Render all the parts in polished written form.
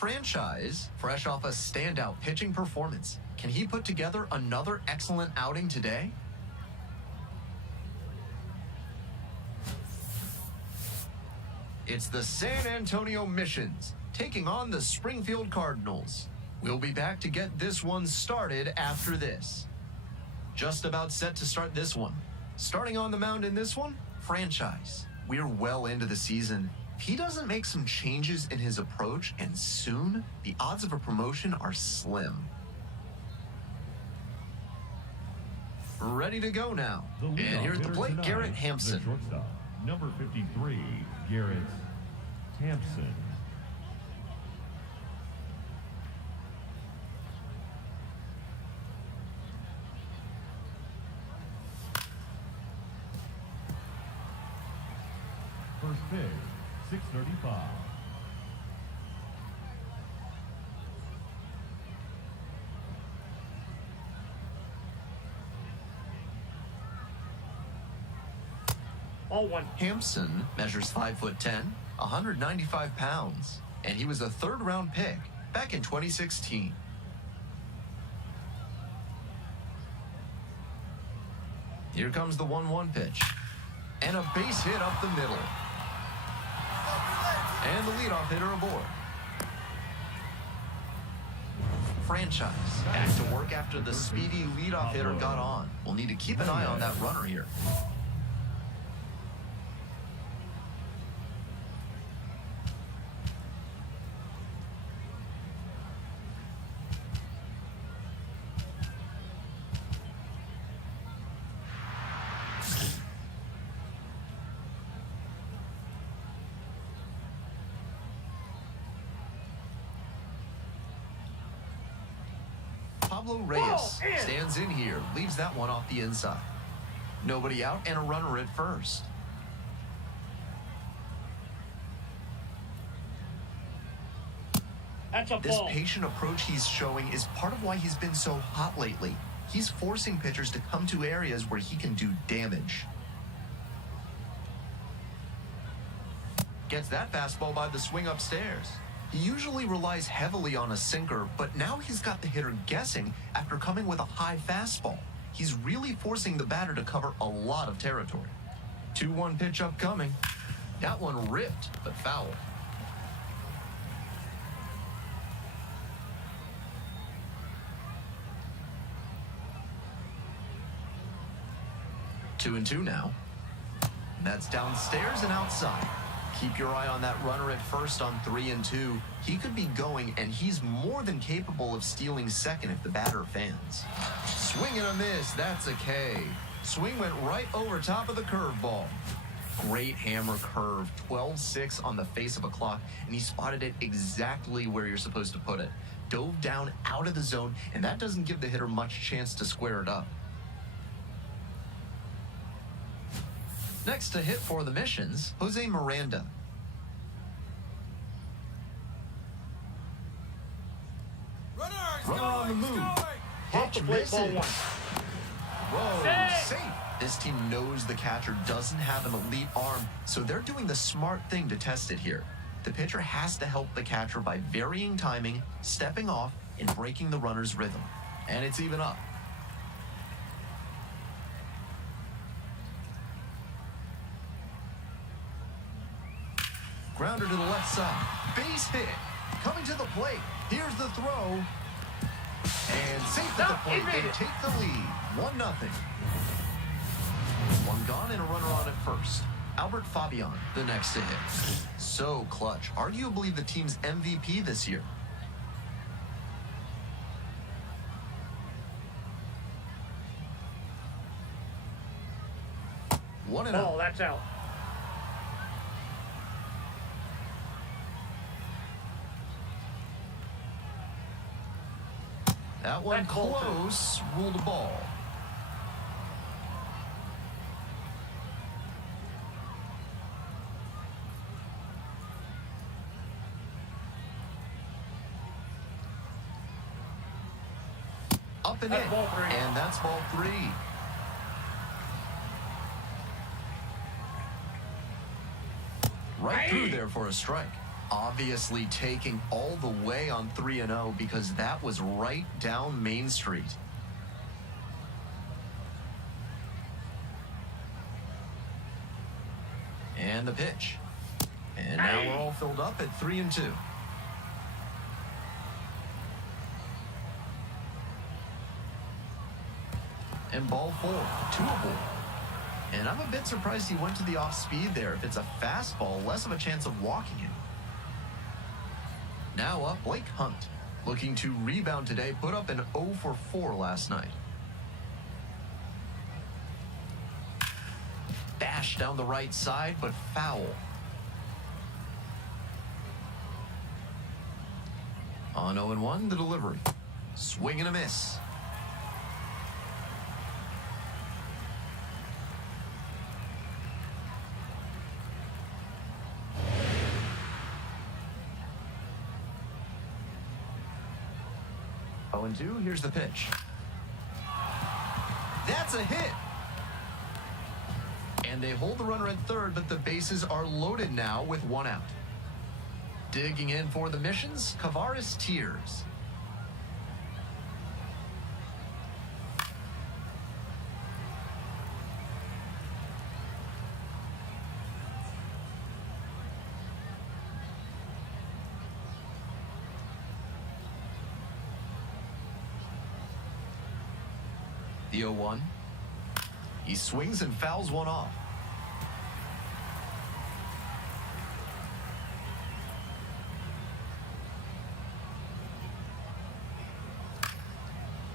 Franchise, fresh off a standout pitching performance. Can he put together another excellent outing today? It's the San Antonio Missions taking on the Springfield Cardinals. We'll be back to get this one started after this. Just about set to start this one. Starting on the mound in this one, Franchise. We're well into the season. If he doesn't make some changes in his approach, and soon, the odds of a promotion are slim. Ready to go now. And here at the plate, tonight, Garrett Hampson. The shortstop, number 53, Garrett Hampson. First pitch, 6:35. All one. Hampson measures 5'10", 195 pounds, and he was a third-round pick back in 2016. Here comes the 1-1 pitch, and a base hit up the middle. And the leadoff hitter aboard. Franchise back to work after the speedy leadoff hitter got on. We'll need to keep an eye on that runner here. Pablo Reyes stands in here, leaves that one off the inside. Nobody out and a runner at first. That's a This ball. patient approach he's showing is part of why he's been so hot lately. He's forcing pitchers to come to areas where he can do damage. Gets that fastball by the swing upstairs. He usually relies heavily on a sinker, but now he's got the hitter guessing after coming with a high fastball. He's really forcing the batter to cover a lot of territory. 2-1 pitch upcoming. That one ripped, but foul. 2-2 now. That's downstairs and outside. Keep your eye on that runner at first on 3-2. He could be going, and he's more than capable of stealing second if the batter fans. Swing and a miss. That's a K. Swing went right over top of the curveball. Great hammer curve. 12-6 on the face of a clock, and he spotted it exactly where you're supposed to put it. Dove down out of the zone, and that doesn't give the hitter much chance to square it up. Next to hit for the Missions, Jose Miranda. Runner on the move. Off the plate, ball one. Whoa, safe. This team knows the catcher doesn't have an elite arm, so they're doing the smart thing to test it here. The pitcher has to help the catcher by varying timing, stepping off, and breaking the runner's rhythm. And it's even up. Grounder to the left side. Base hit. Coming to the plate. Here's the throw. And safe at the plate. They take the lead. 1-0. One gone and a runner on at first. Albert Fabian, the next to hit. So clutch. Arguably the team's MVP this year. One and Oh, that's out. That one close, ruled a ball. Up and in, and that's ball 3. Right through there for a strike. Obviously taking all the way on 3-0 because that was right down Main Street. And the pitch. And now we're all filled up at 3-2. And ball 4, 2-ball. And I'm a bit surprised he went to the off speed there. If it's a fastball, less of a chance of walking it. Now up, Blake Hunt. Looking to rebound today, put up an 0 for 4 last night. Bash down the right side, but foul. On 0-1, the delivery. Swing and a miss. Oh, and 2, here's the pitch. That's a hit. And they hold the runner at third, but the bases are loaded now with 1 out. Digging in for the Missions, Kavaris Tears. The 0-1. He swings and fouls one off.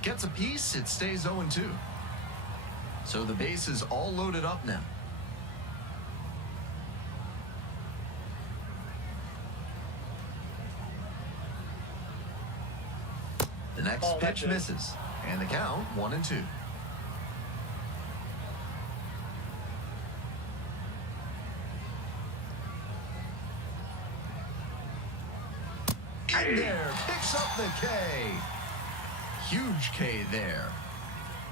Gets a piece, it stays 0-2. So the base is all loaded up now. The next pitch misses, and the count 1-2. In there, picks up the K. Huge K there.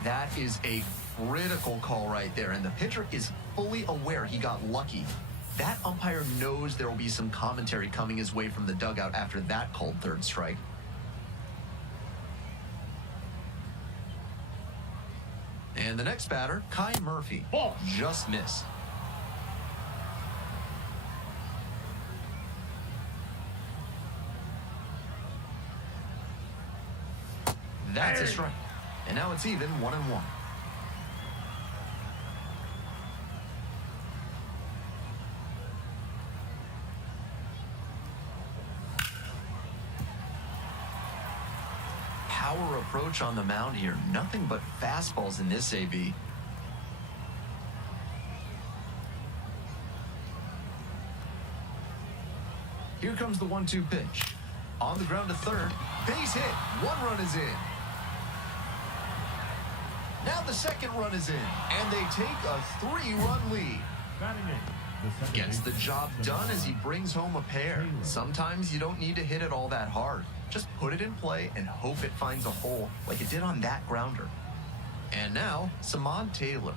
That is a critical call right there, and the pitcher is fully aware he got lucky. That umpire knows there will be some commentary coming his way from the dugout after that called third strike. And the next batter, Kai Murphy. Ball. Just missed. That's a strike. And now it's even 1-1. Power approach on the mound here. Nothing but fastballs in this AB. Here comes the 1-2 pitch. On the ground to third. Base hit. 1 run is in. Now the second run is in. And they take a 3-run lead. Batting eighth, the second Gets the baseman, job done as he brings home a pair. Sometimes you don't need to hit it all that hard. Just put it in play and hope it finds a hole like it did on that grounder. And now, Samad Taylor.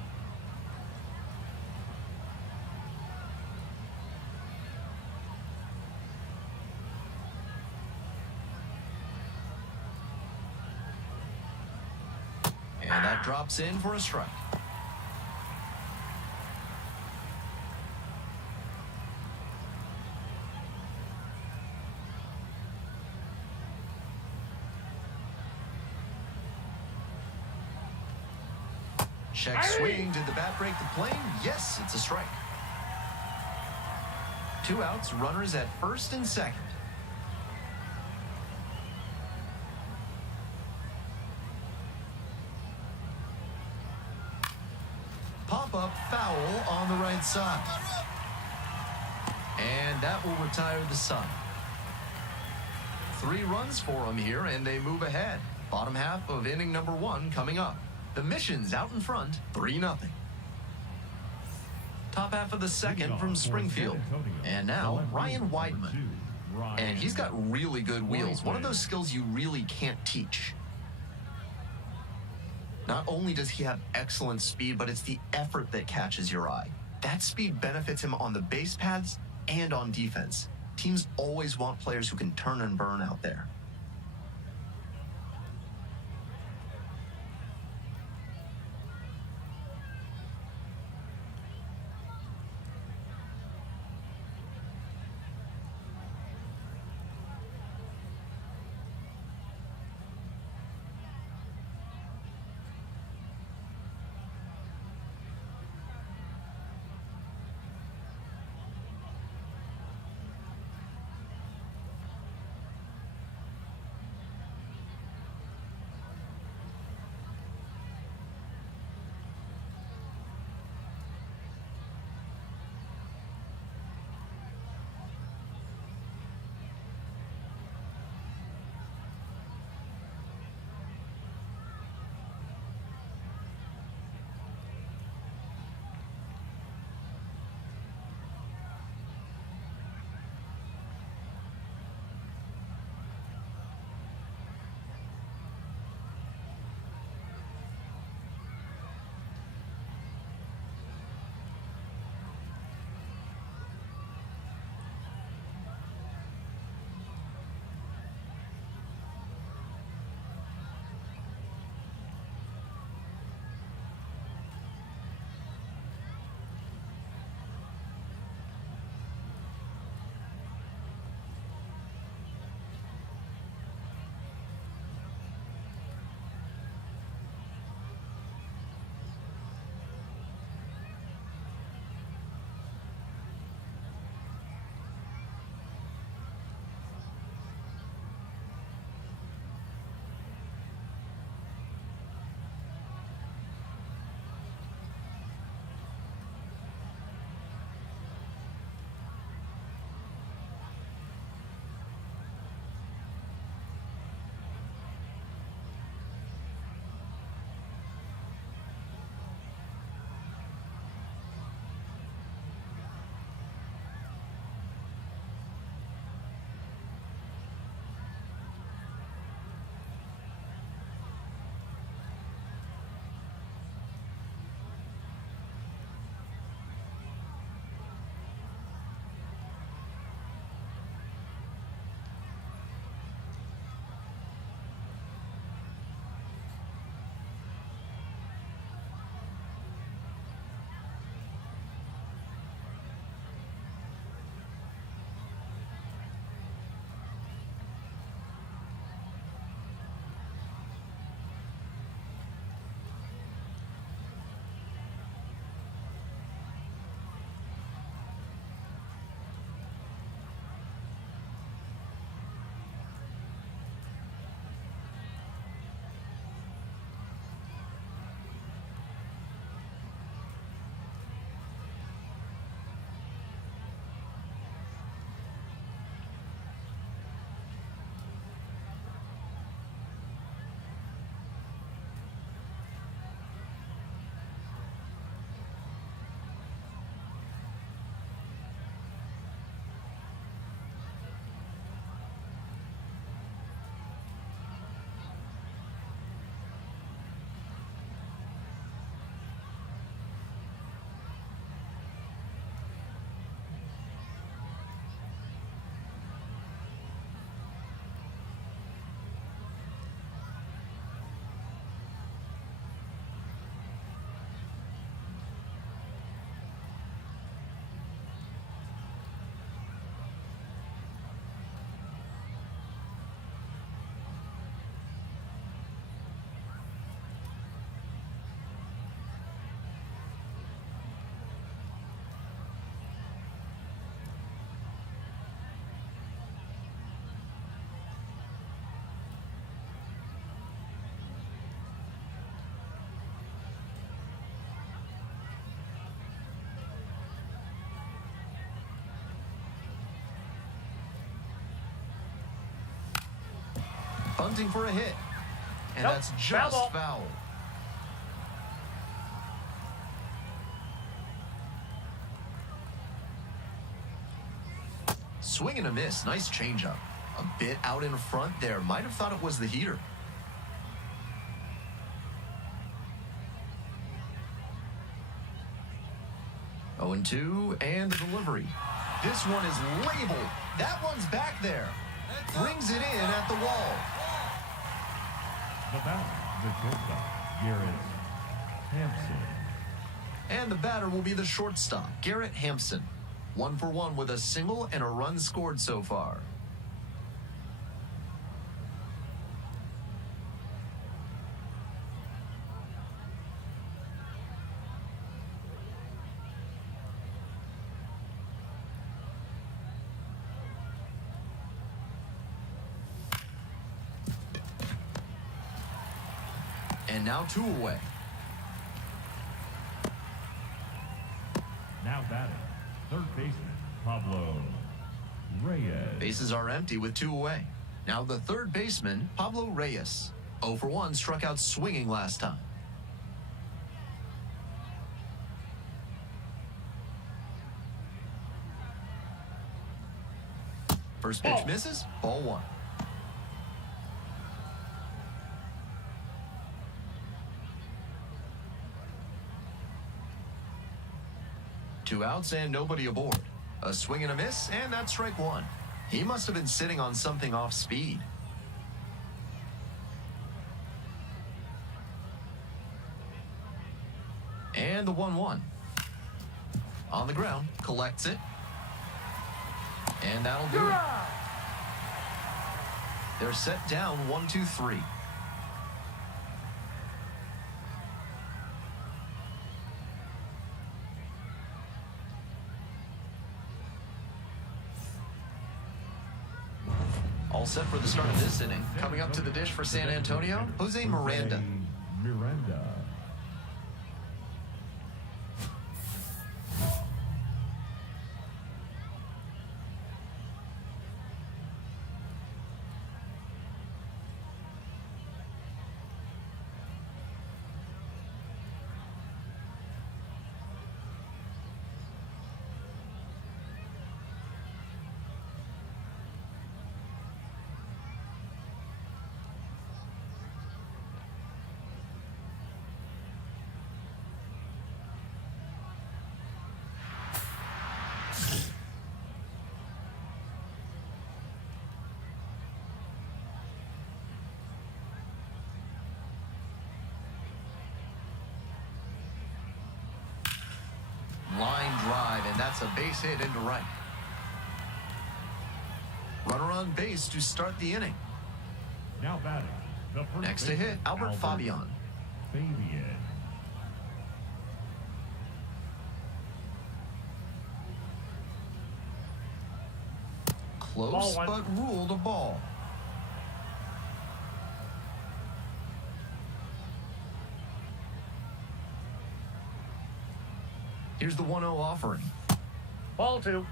And that drops in for a strike. Check swing. Did the bat break the plane? Yes, it's a strike. 2 outs, runners at first and second. Pop-up foul on the right side. And that will retire the side. 3 runs for them here, and they move ahead. Bottom half of inning number 1 coming up. The Mission's out in front, 3-0. Top half of the second from Springfield. And now, Ryan Weidman. And he's got really good wheels. One of those skills you really can't teach. Not only does he have excellent speed, but it's the effort that catches your eye. That speed benefits him on the base paths and on defense. Teams always want players who can turn and burn out there. Bunting for a hit. And Nope, that's foul just ball. foul. Swing and a miss. Nice changeup. A bit out in front there. Might have thought it was the heater. Oh, 0-2, and the delivery. This one is labeled. That one's back there. Brings it in at the wall. The batter, the shortstop, Garrett Hampson. And the batter will be the shortstop, Garrett Hampson. 1 for 1 with a single and a run scored so far. And now 2 away. Now batting, third baseman, Pablo Reyes. Bases are empty with 2 away. Now the third baseman, Pablo Reyes. 0 for 1, struck out swinging last time. First pitch Ball. misses, ball 1. Two outs and nobody aboard. A swing and a miss, and that's strike 1. He must have been sitting on something off speed. And the 1-1. On the ground, collects it. And that'll do it. They're set down 1-2-3. All set for the start of this inning. Coming up to the dish for San Antonio, Jose Miranda. Miranda. Line drive, and that's a base hit into right. Runner on base to start the inning. Now batting, the first Next to baseman, hit, Albert Fabian. Fabian. Close, Ball 1. but ruled a ball. Here's the 1-0 offering. Ball 2.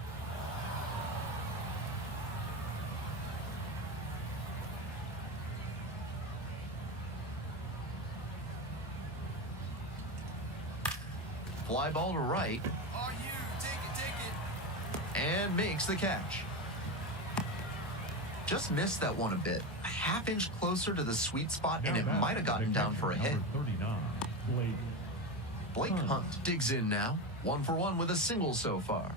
Fly ball to right. And makes the catch. Just missed that one a bit. A half-inch closer to the sweet spot, and Now it batting, might have gotten the down for a catcher, hit. number 39, Blake Blake Hunt digs in now. 1 for 1 with a single so far.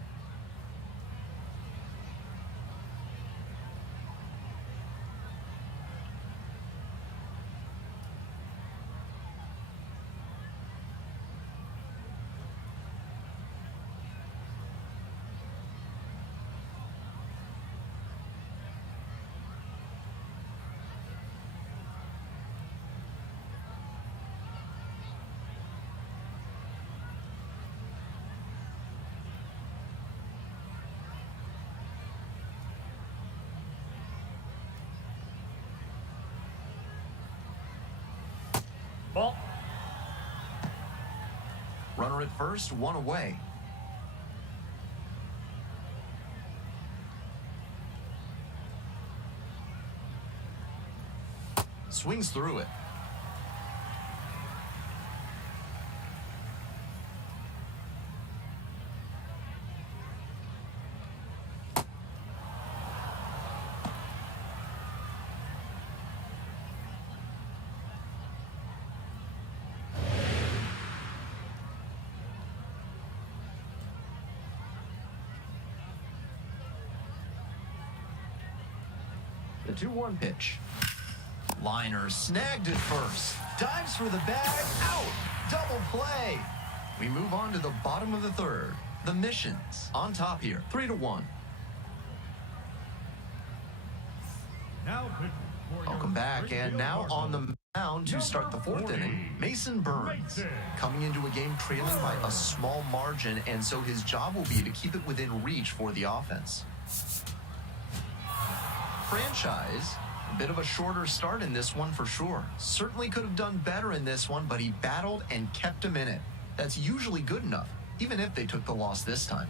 Ball. Runner at first, 1 away. swings through it. The 2-1 pitch. Liner snagged at first. Dives for the bag. Out. Double play. We move on to the bottom of the third. The Missions on top here. 3-1. Now pitching for your Welcome back. And Springfield now on the Cardinals, mound to start the fourth Number 40, inning, Mason Burns. Mason Coming into a game trailing by a small margin, and so his job will be to keep it within reach for the offense. Franchise, a bit of a shorter start in this one for sure. Certainly could have done better in this one, but he battled and kept him in it. That's usually good enough, even if they took the loss this time.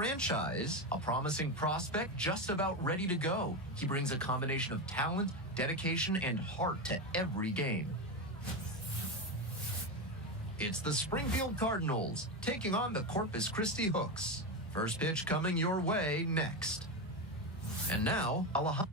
Franchise, a promising prospect just about ready to go. He brings a combination of talent, dedication, and heart to every game. It's the Springfield Cardinals taking on the Corpus Christi Hooks. First pitch coming your way next. And now, Alejandro.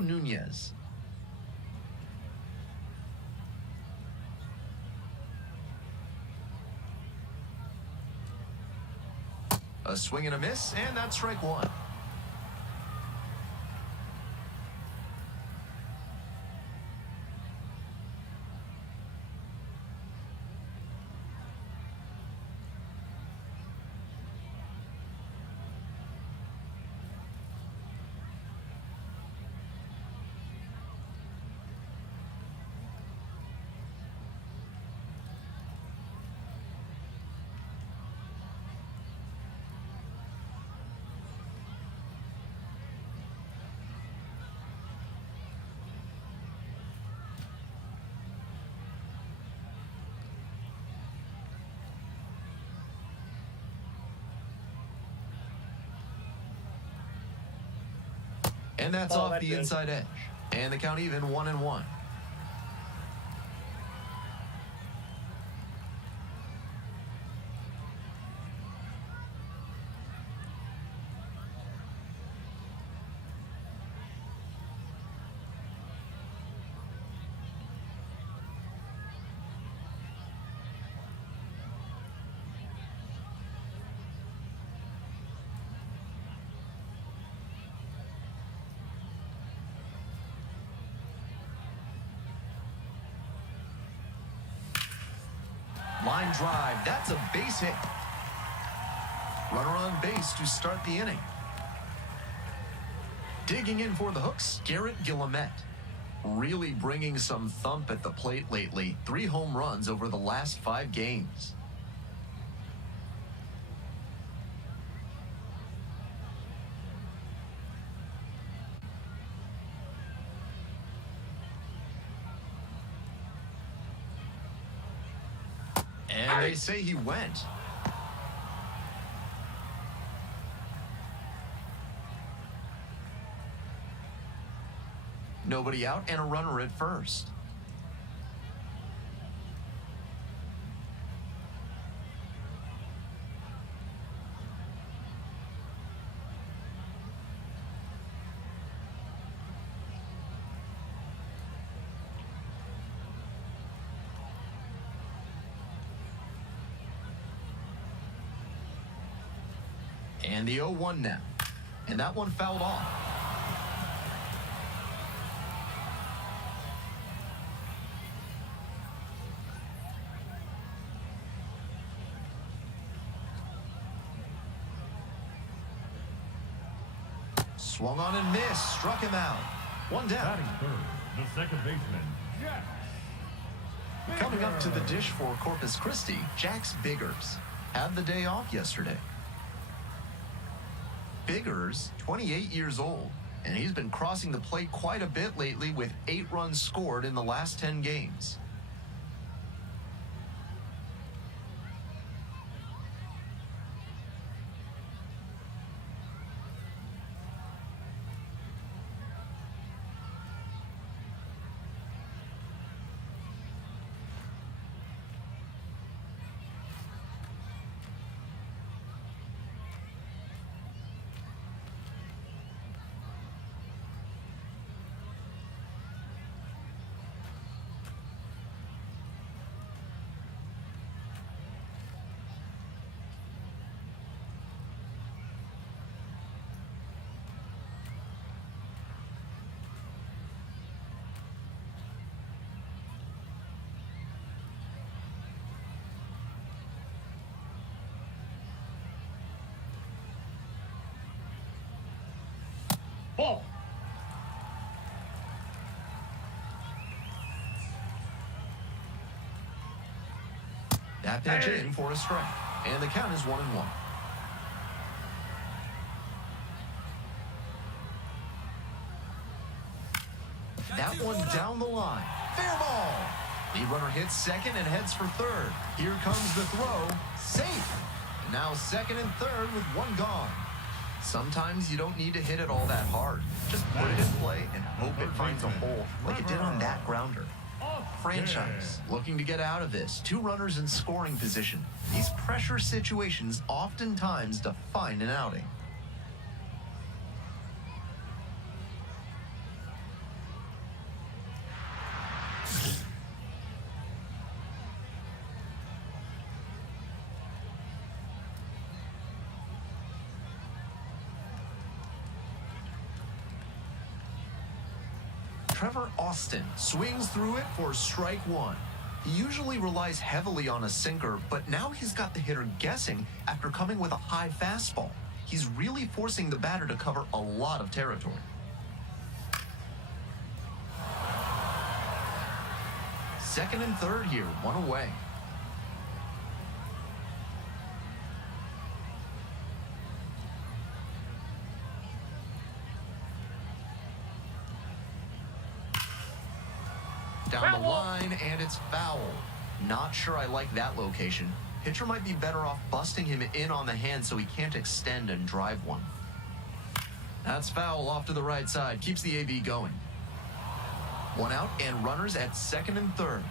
Nunez. A swing and a miss, and that's strike one. And that's off the inside edge. And the count even 1-1. Line drive, that's a base hit. Runner on base to start the inning. Digging in for the hooks, Garrett Guillemette. Really bringing some thump at the plate lately. 3 home runs over the last 5 games. And they say he went. Nobody out and a runner at first. And the 0-1 now. And that one fouled off. Swung on and missed. Struck him out. One down. Batting third, the second baseman, Jax. Coming up to the dish for Corpus Christi, Jax Biggers. Had the day off yesterday. Biggers, 28 years old, and he's been crossing the plate quite a bit lately with 8 runs scored in the last 10 games. Ball. That pitch in for a strike. And the count is 1-1. That one down the line. Fair ball. The runner hits second and heads for third. Here comes the throw. Safe. Now second and third with one gone. Sometimes you don't need to hit it all that hard. Just put it in play and hope it finds a hole like it did on that grounder. Franchise looking to get out of this. 2 runners in scoring position. These pressure situations oftentimes define an outing. Trevor Austin swings through it for strike one. He usually relies heavily on a sinker, but now he's got the hitter guessing after coming with a high fastball. He's really forcing the batter to cover a lot of territory. Second and third here, one away. Down the line, and it's foul. Not sure I like that location. Pitcher might be better off busting him in on the hand so he can't extend and drive one. That's foul off to the right side. Keeps the AB going. One out and runners at second and third.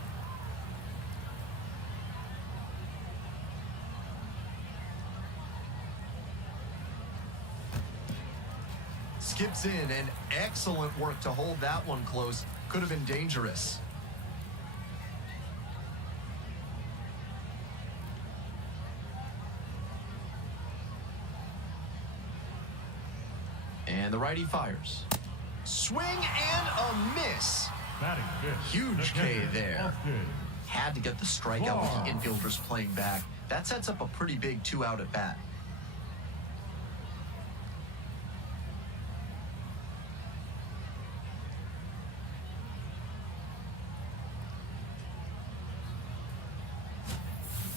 Skips in, and excellent work to hold that one close. Could have been dangerous. And the righty fires. Swing and a miss. Batting fifth. Huge the K catcher, there. Austin. Had to get the strikeout with the infielders playing back. That sets up a pretty big 2-out at bat.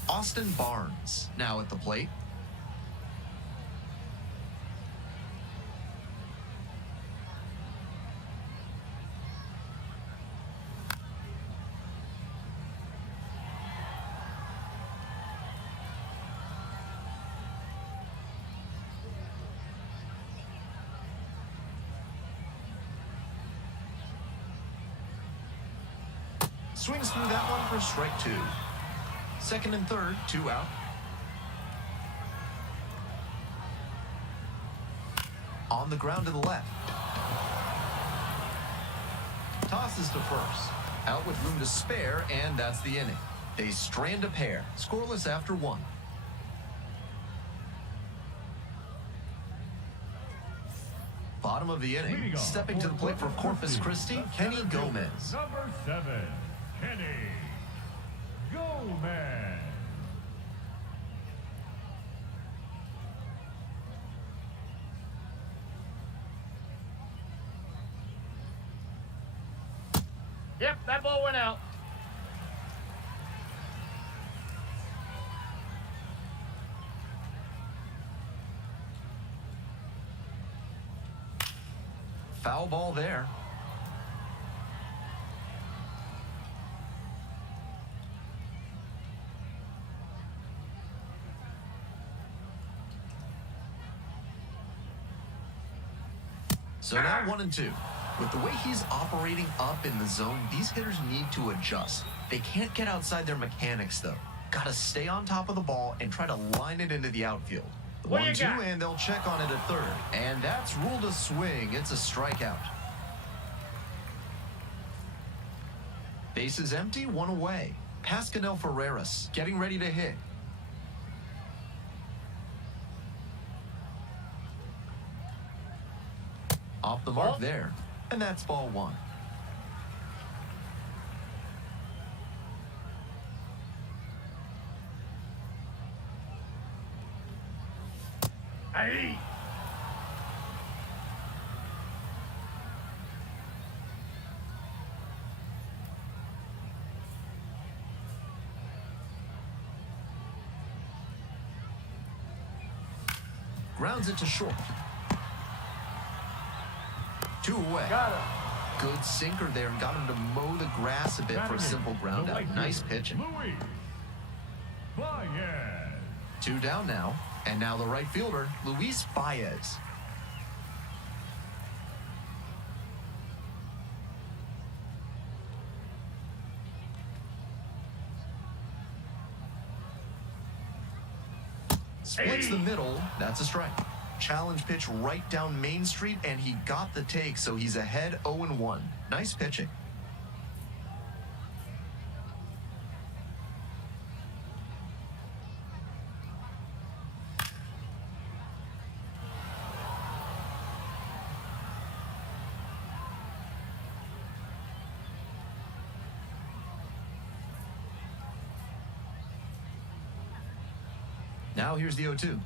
Austin Barnes now at the plate. Swings through that one for strike two. Second and third, 2 out. On the ground to the left. Tosses to first. Out with room to spare, and that's the inning. They strand a pair, scoreless after one. Bottom of the inning, Leading off stepping to the plate for Corpus Christi, the Kenny center fielder, Gomez. Number 7, Kenny Gomez. Yep, that ball went out. Foul ball there. So now 1-2. With the way he's operating up in the zone, these hitters need to adjust. They can't get outside their mechanics, though. Got to stay on top of the ball and try to line it into the outfield. The What do you 1-2, got? and they'll check on it at third. And that's ruled a swing. It's a strikeout. Bases empty, one away. Pascanel Ferreras getting ready to hit. Off the mark Ball. there. And that's ball one. Hey. Grounds it to short. 2 away. Got it. Good sinker there and got him to mow the grass a bit for a simple ground out. Nice pitching. Luis Baez. 2 down now. And now the right fielder, Luis Baez. Splits the middle. That's a strike. Challenge pitch right down Main Street, and he got the take, so he's ahead 0-1. Nice pitching. Now here's the 0-2.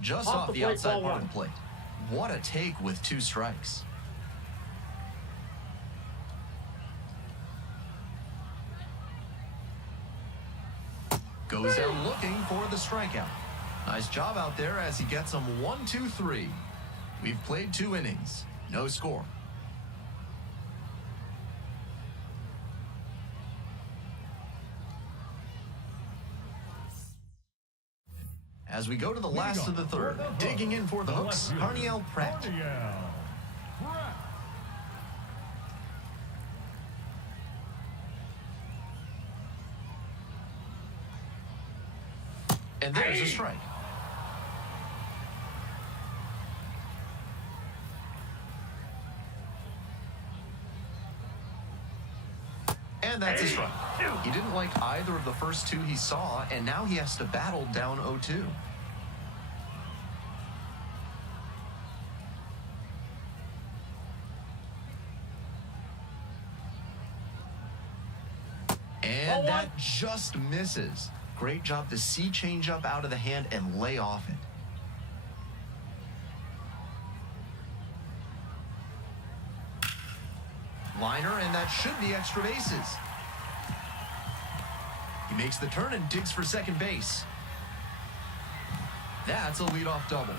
Just Off off the the plate, outside ball part one. of the plate. What a take with 2 strikes. Goes down looking for the strikeout. Nice job out there as he gets him 1-2-3. We've played 2 innings. No score. As we go to the last of the third, digging in for the hooks, Harniel Pratt. Harniel Pratt. And there's a strike. And that's a strike. He didn't like either of the first 2 he saw, and now he has to battle down 0-2. And that just misses. Great job to see changeup out of the hand and lay off it. Liner, and that should be extra bases. He makes the turn and digs for second base. That's a leadoff double.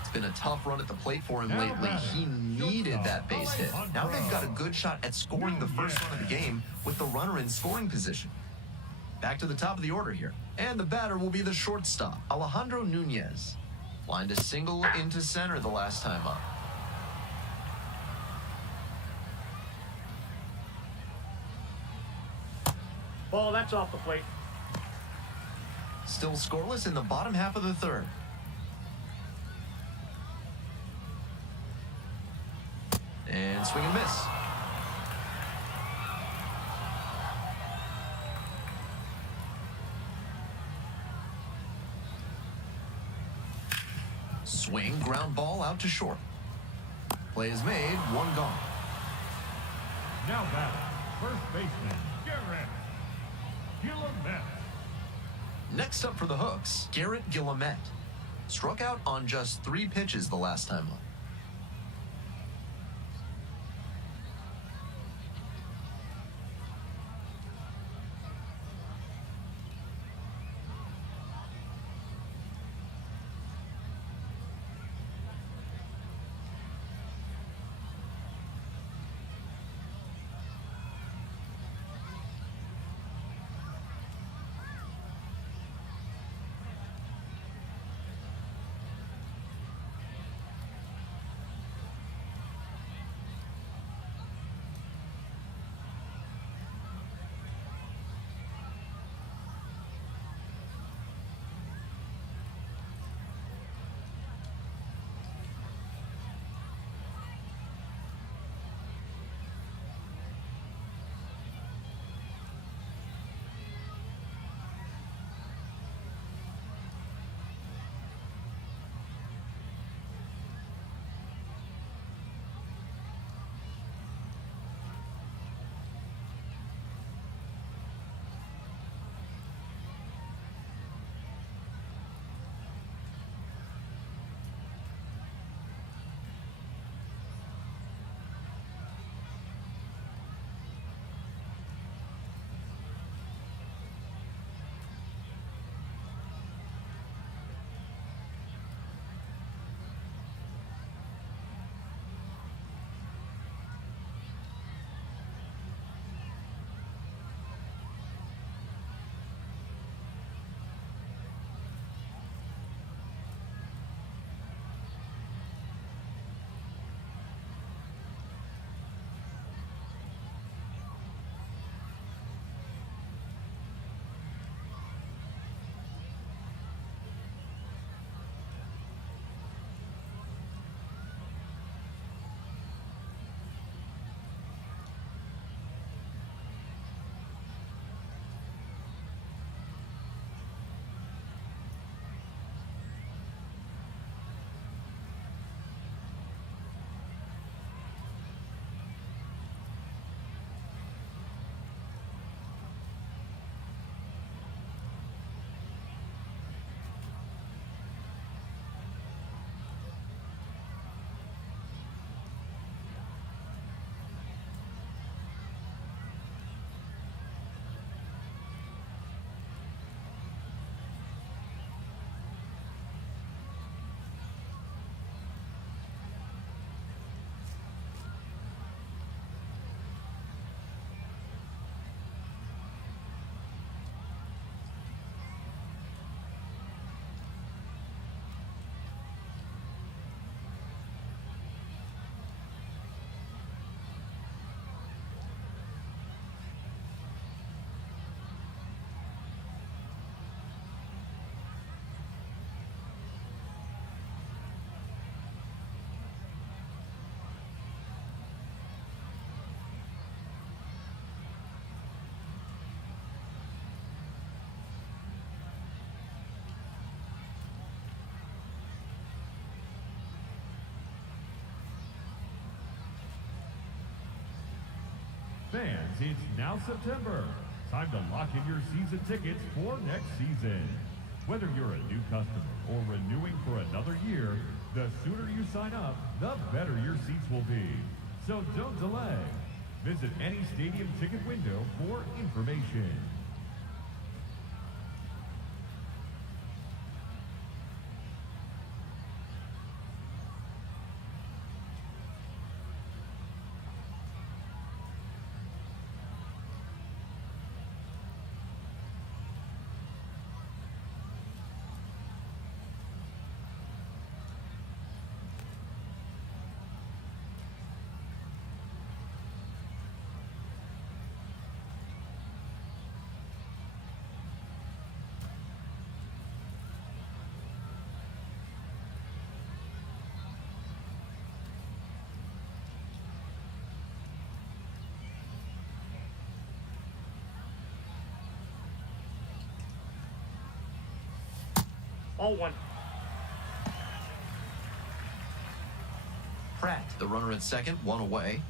It's been a tough run at the plate for him lately. He needed that base hit. Now they've got a good shot at scoring the first run of the game with the runner in scoring position. Back to the top of the order here. And the batter will be the shortstop, Alejandro Nunez. Lined a single into center the last time up. Ball, that's off the plate. Still scoreless in the bottom half of the third. And swing and miss. Swing, ground ball out to short. Play is made, 1 gone. Now batting, first baseman, Garrett Guillemette. Next up for the hooks, Garrett Guillemette. Struck out on just 3 pitches the last time up. Fans, it's now September. Time to lock in your season tickets for next season. Whether you're a new customer or renewing for another year, the sooner you sign up, the better your seats will be. So don't delay. Visit any stadium ticket window for information. Ball one. Pratt, the runner at second, one away.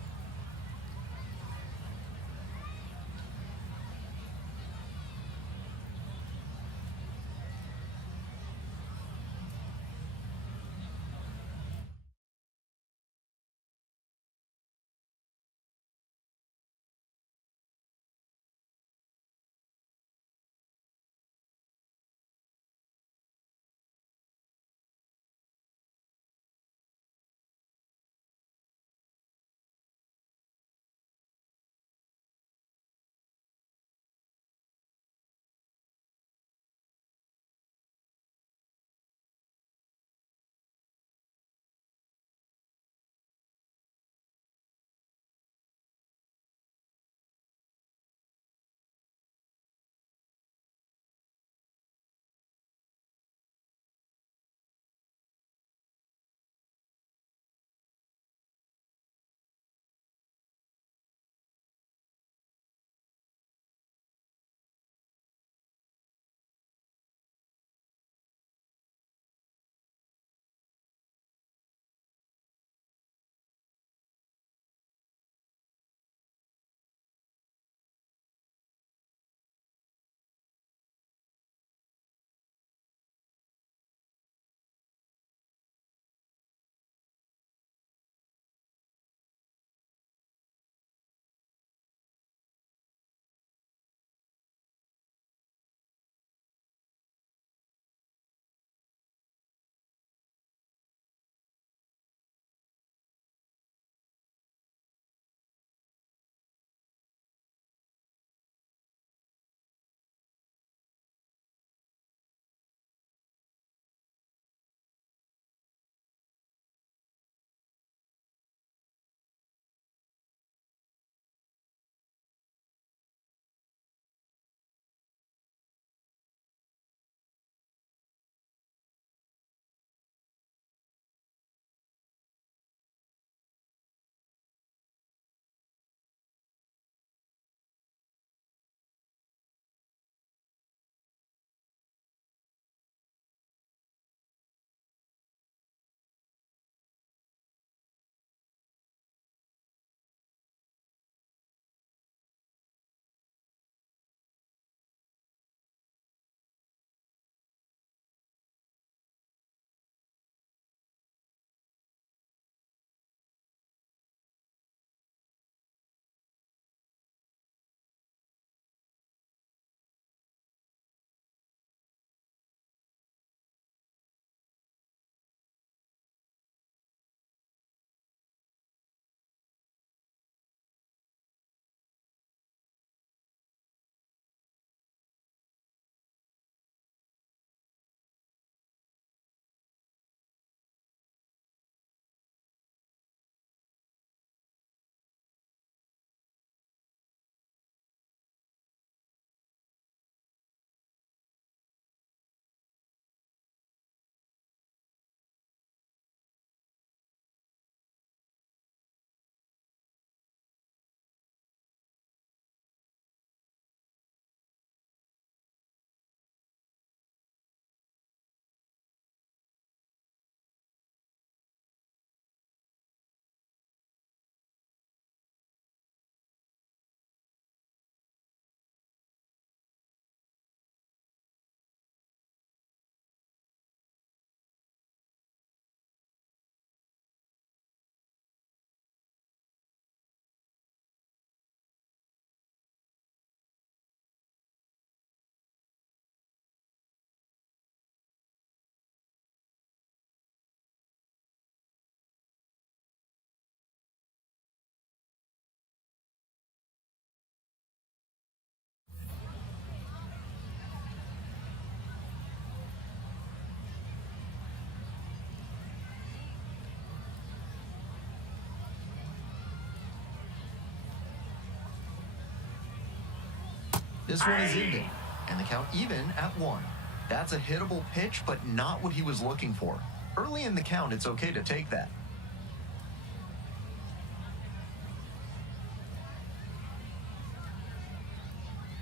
This one is ended, and the count even at 1. That's a hittable pitch, but not what he was looking for. Early in the count, it's okay to take that.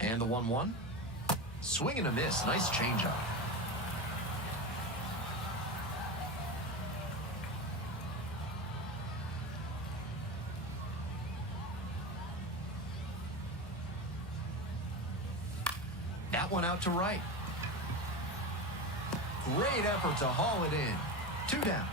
And the 1-1. Swing and a miss. Nice changeup. That one out to right. Great effort to haul it in. 2 down.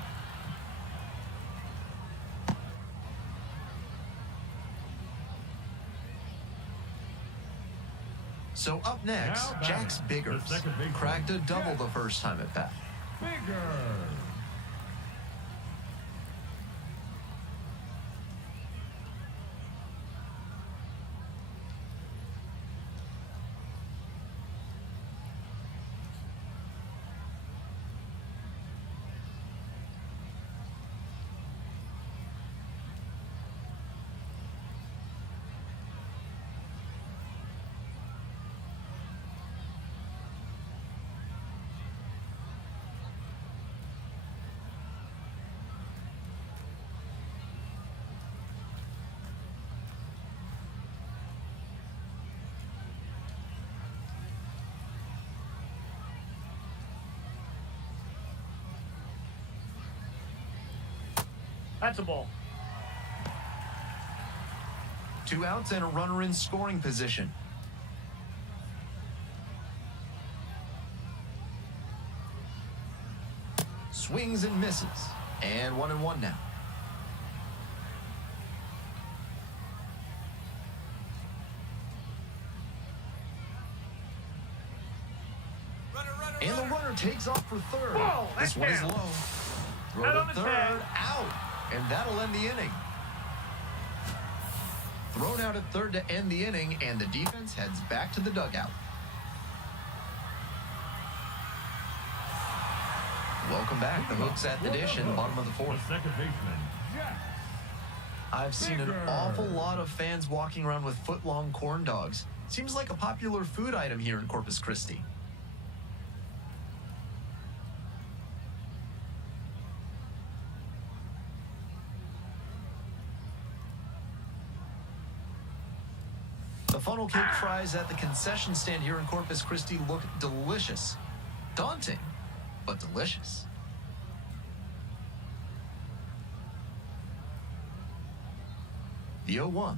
So up next, Now Jax batting, Biggers. the second baseman, Cracked a double Jax the first time at bat. Bigger. That's a ball. 2 outs and a runner in scoring position. Swings and misses. And 1-1 now. And the runner takes off for third. Whoa, This that's one is down. low. Throw Out to on the third, tag. out. And that'll end the inning. Thrown out at third to end the inning, and the defense heads back to the dugout. Welcome back. The Hooks at the dish in the bottom of the The fourth. second baseman, Jax I've seen an Bigger. awful lot of fans walking around with foot-long corn dogs. Seems like a popular food item here in Corpus Christi. The funnel cake fries at the concession stand here in Corpus Christi look delicious. Daunting, but delicious. The 0-1.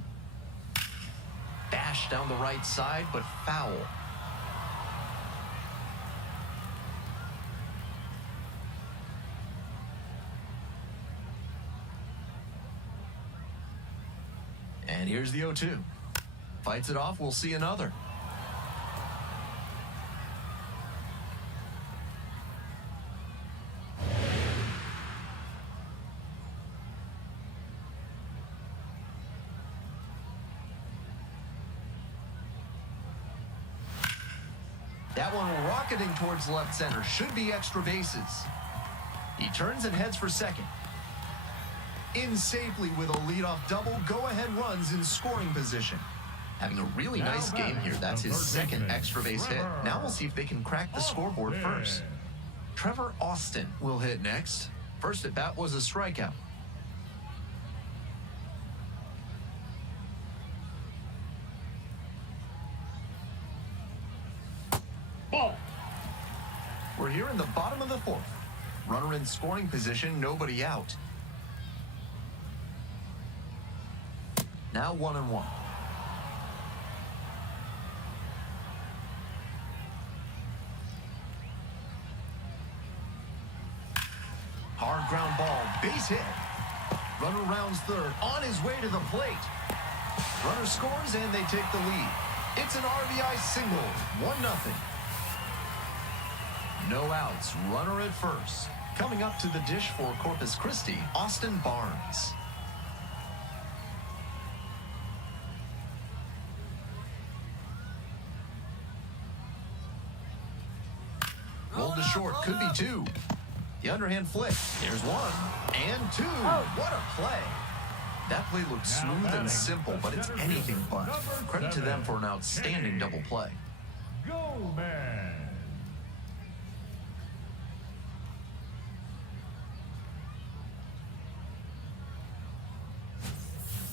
Bash down the right side, but foul. And here's the 0-2. Fights it off, we'll see another. That one rocketing towards left center. Should be extra bases. He turns and heads for second. In safely with a leadoff double, go-ahead runs in scoring position. Having a really Now nice game batting, here. That's the his third second baseman, extra base hit. Trevor Now we'll see if they can crack the scoreboard Austin. first. Trevor Austin will hit next. First at bat was a strikeout. Ball. We're here in the bottom of the fourth. Runner in scoring position, nobody out. Now 1-1. Hard ground ball, base hit. Runner rounds third, on his way to the plate. Runner scores and they take the lead. It's an RBI single, 1-0. No outs, runner at first. Coming up to the dish for Corpus Christi, Austin Barnes. Rolled to short, could be 2. The underhand flick, there's 1 and 2. What a play. That play looked smooth and simple, but it's anything but. Credit to them for an outstanding double play. Gomez.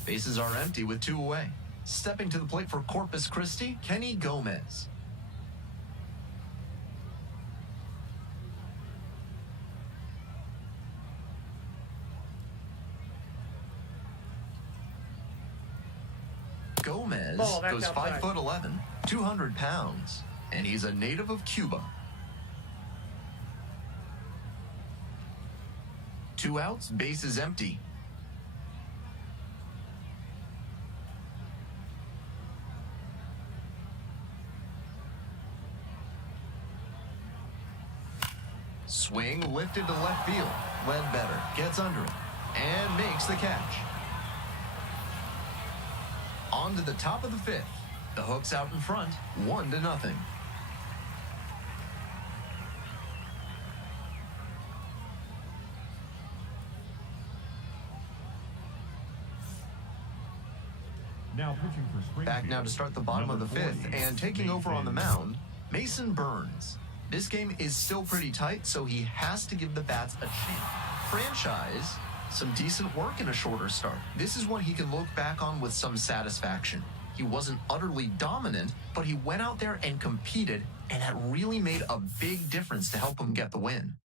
Bases are empty with 2 away. Stepping to the plate for Corpus Christi, Kenny Gomez. Gomez Ball, that's goes outside. 5'11", 200 pounds, and he's a native of Cuba. 2 outs, base is empty. Swing lifted to left field. Ledbetter gets under it and makes the catch. On to the top of the 5th. The Hook's out in front, 1-0. Now pitching for Springfield. Back now to start the bottom of the 5th, and taking over on the mound, Mason Burns. This game is still pretty tight, so he has to give the bats a chance. Franchise, some decent work in a shorter start. This is one he can look back on with some satisfaction. He wasn't utterly dominant, but he went out there and competed, and that really made a big difference to help him get the win.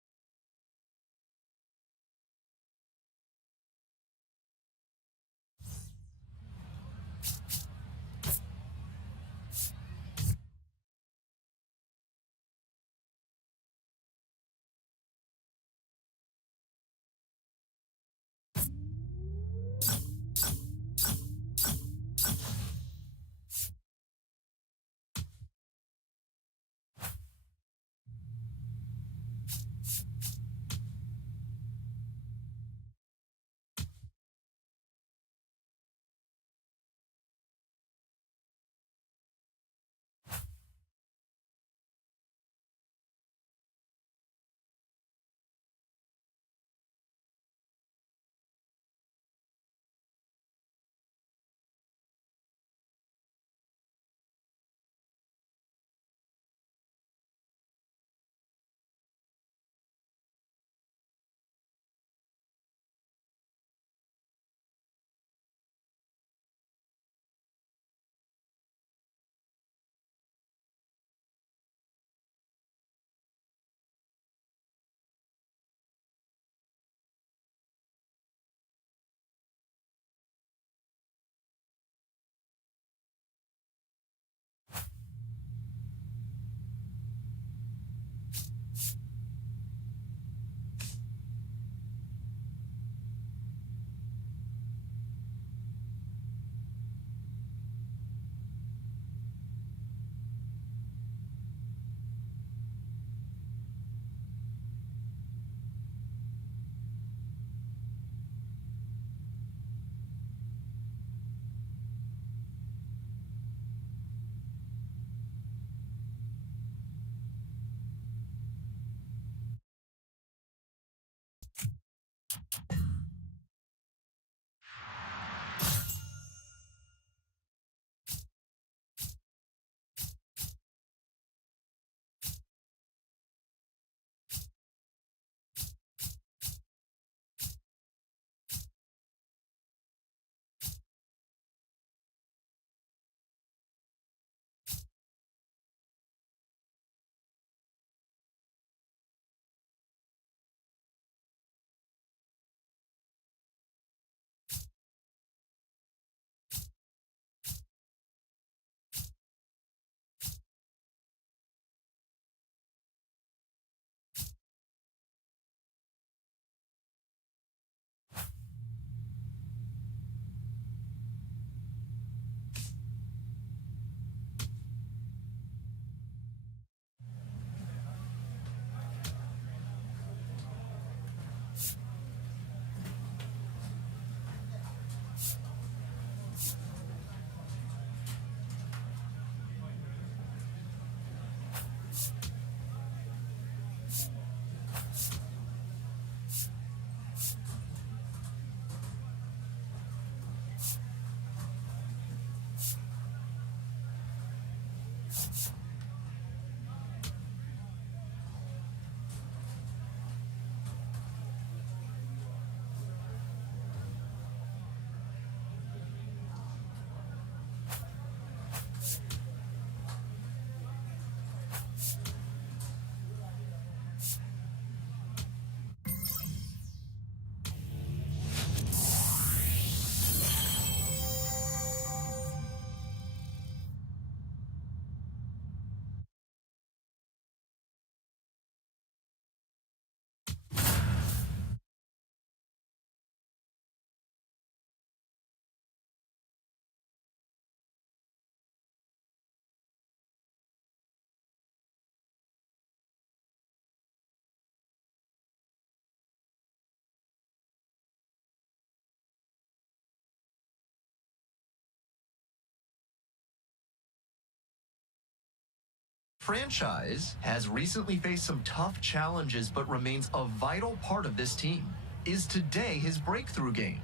Franchise has recently faced some tough challenges but remains a vital part of this team. Is today his breakthrough game?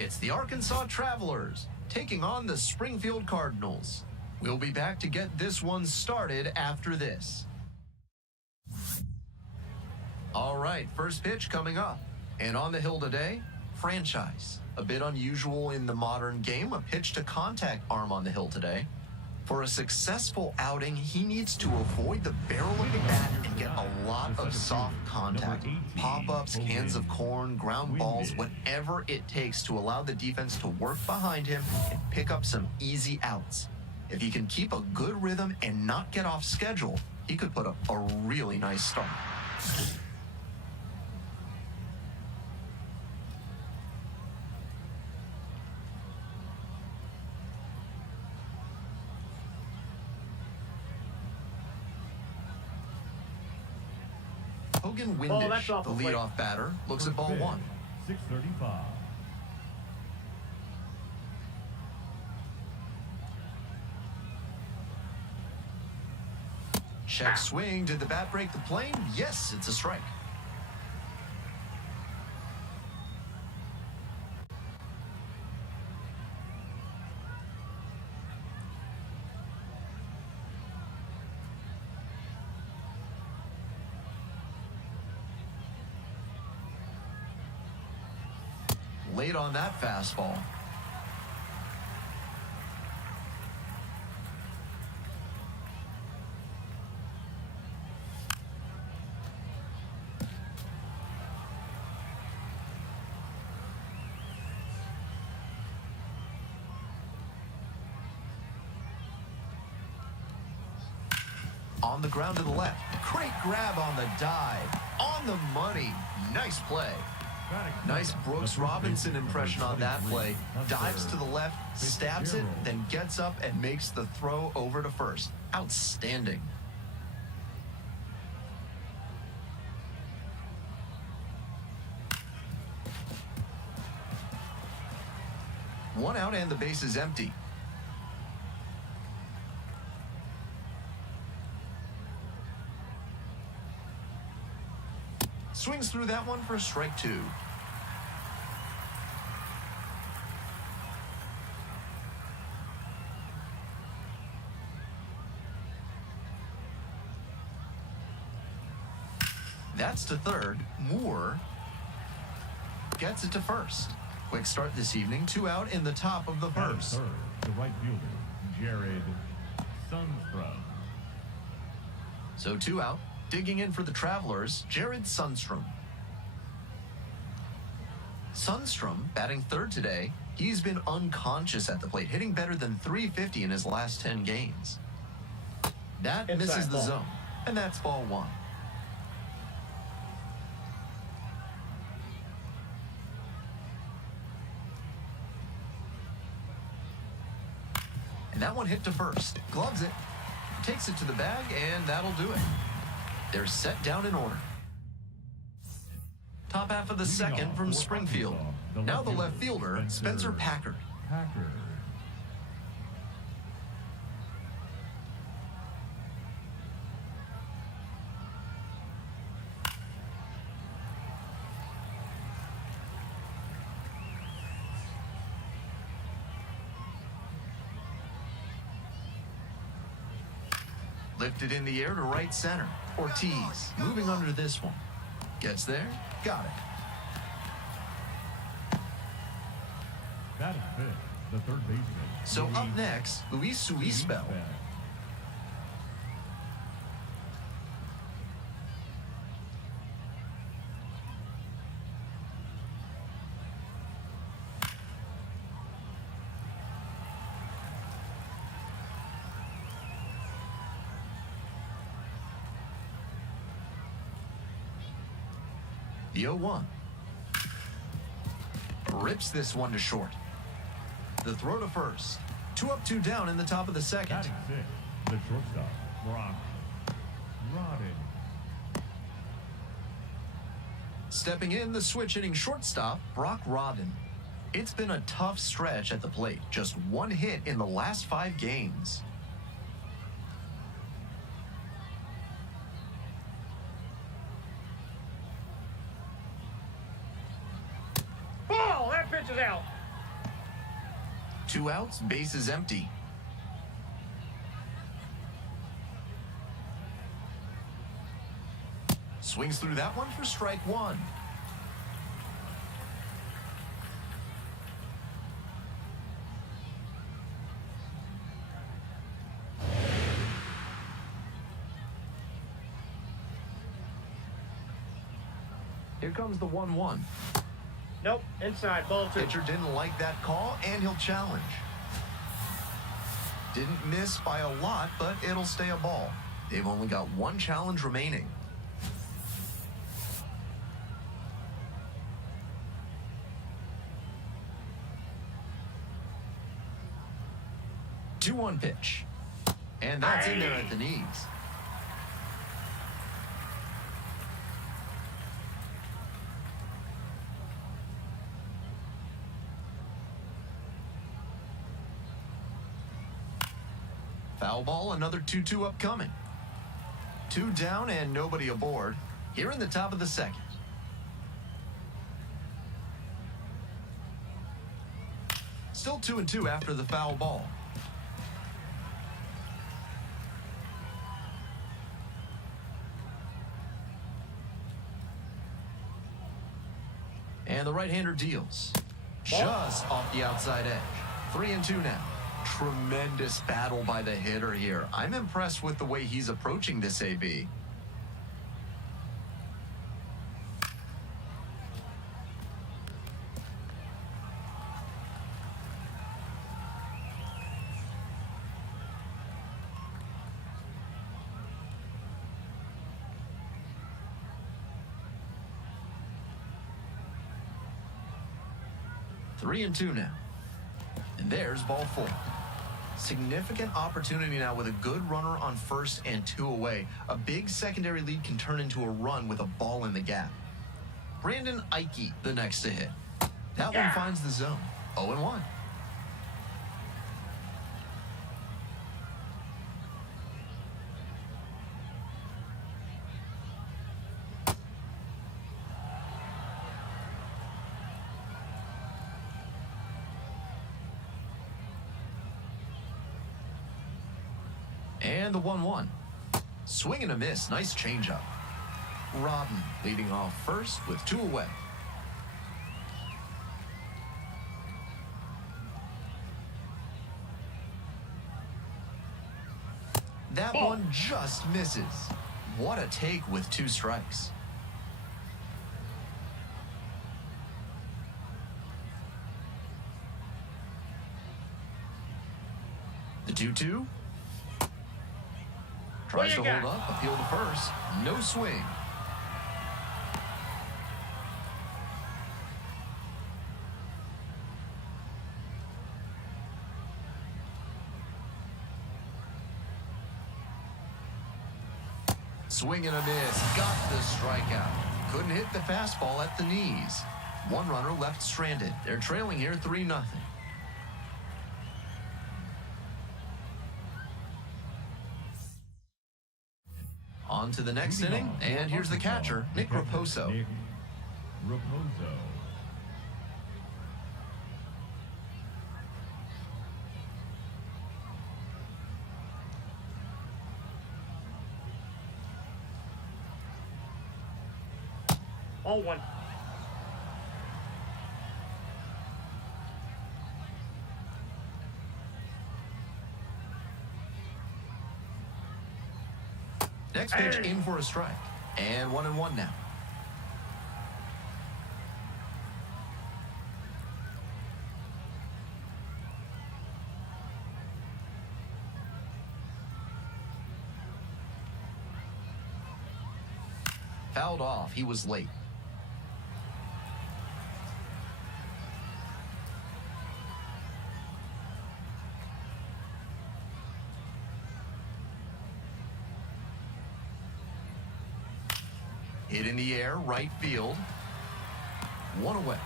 It's the Arkansas Travelers taking on the Springfield Cardinals. We'll be back to get this one started after this. All right, first pitch coming up. And on the hill today, Franchise. A bit unusual in the modern game, a pitch-to-contact arm on the hill today. For a successful outing, he needs to avoid the barrel of the bat and get a lot of soft contact. Pop-ups, cans of corn, ground balls, whatever it takes to allow the defense to work behind him and pick up some easy outs. If he can keep a good rhythm and not get off schedule, he could put up a really nice start. Hogan Oh, Windish, that's off the the plate. leadoff batter, looks at ball First pitch, one. 6:35. Check swing. Did the bat break the plane? Yes, it's a strike. Late on that fastball. On the ground to the left. Great grab on the dive. On the money. Nice play. Nice Brooks Robinson impression on that play. Dives to the left, stabs it, then gets up and makes the throw over to first. Outstanding. One out and the base is empty. Swings through that one for strike two. That's to third. Moore gets it to first. Quick start this evening. 2 out in the top of the Batting first. third, the right fielder, Jared Sundstrom. So 2 out. Digging in for the Travelers, Jared Sundstrom. Sundstrom batting third today. He's been unconscious at the plate, hitting better than .350 in his last 10 games. That Inside misses the ball. zone, and that's ball one. And that one hit to first. Gloves it. Takes it to the bag, and that'll do it. They're set down in order. Top half of the second from Springfield. Now the left fielder, Spencer Packard. Packard. Lifted in the air to right center. Ortiz moving under this one. Gets there. Got it. Batting fifth, the third baseman. So up Luis next, Luis Suispel. Suispel. The 0-1. Rips this one to short. The throw to first. 2 up, 2 down in the top of the second. Batting sixth, the shortstop, Brock Rodden. Stepping in, the switch hitting shortstop, Brock Rodden. It's been a tough stretch at the plate. Just one hit in the last 5 games. Ball! That pitch is out. 2 outs, bases empty. Swings through that one for strike 1. Here comes the 1-1. Nope. Inside. Ball 2. Pitcher didn't like that call, and he'll challenge. Didn't miss by a lot, but it'll stay a ball. They've only got 1 challenge remaining. 2-1 pitch. And that's in there at the knees. Foul ball, another 2-2 upcoming. 2 down and nobody aboard. Here in the top of the second. Still 2-2 after the foul ball. And the right-hander deals. Just off the outside edge. 3-2 now. Tremendous battle by the hitter here. I'm impressed with the way he's approaching this AB. Three and 2 now. And there's ball 4. Significant opportunity now with a good runner on first and 2 away. A big secondary lead can turn into a run with a ball in the gap. Brandon Ike, the next to hit. That one finds the zone. 0-1. And the 1-1. Swing and a miss. Nice changeup. Rodden leading off first with 2 away. That one just misses. What a take with 2 strikes. The 2-2. Tries to hold up, appeal to first. No swing. Swing and a miss. Got the strikeout. Couldn't hit the fastball at the knees. 1 runner left stranded. They're trailing here 3-0. On to the next inning, and here's the catcher, Nick Raposo. Nick Raposo. All 1. Next pitch in for a strike. And 1-1 now. Fouled off. He was late. Hit in the air, right field. 1 away.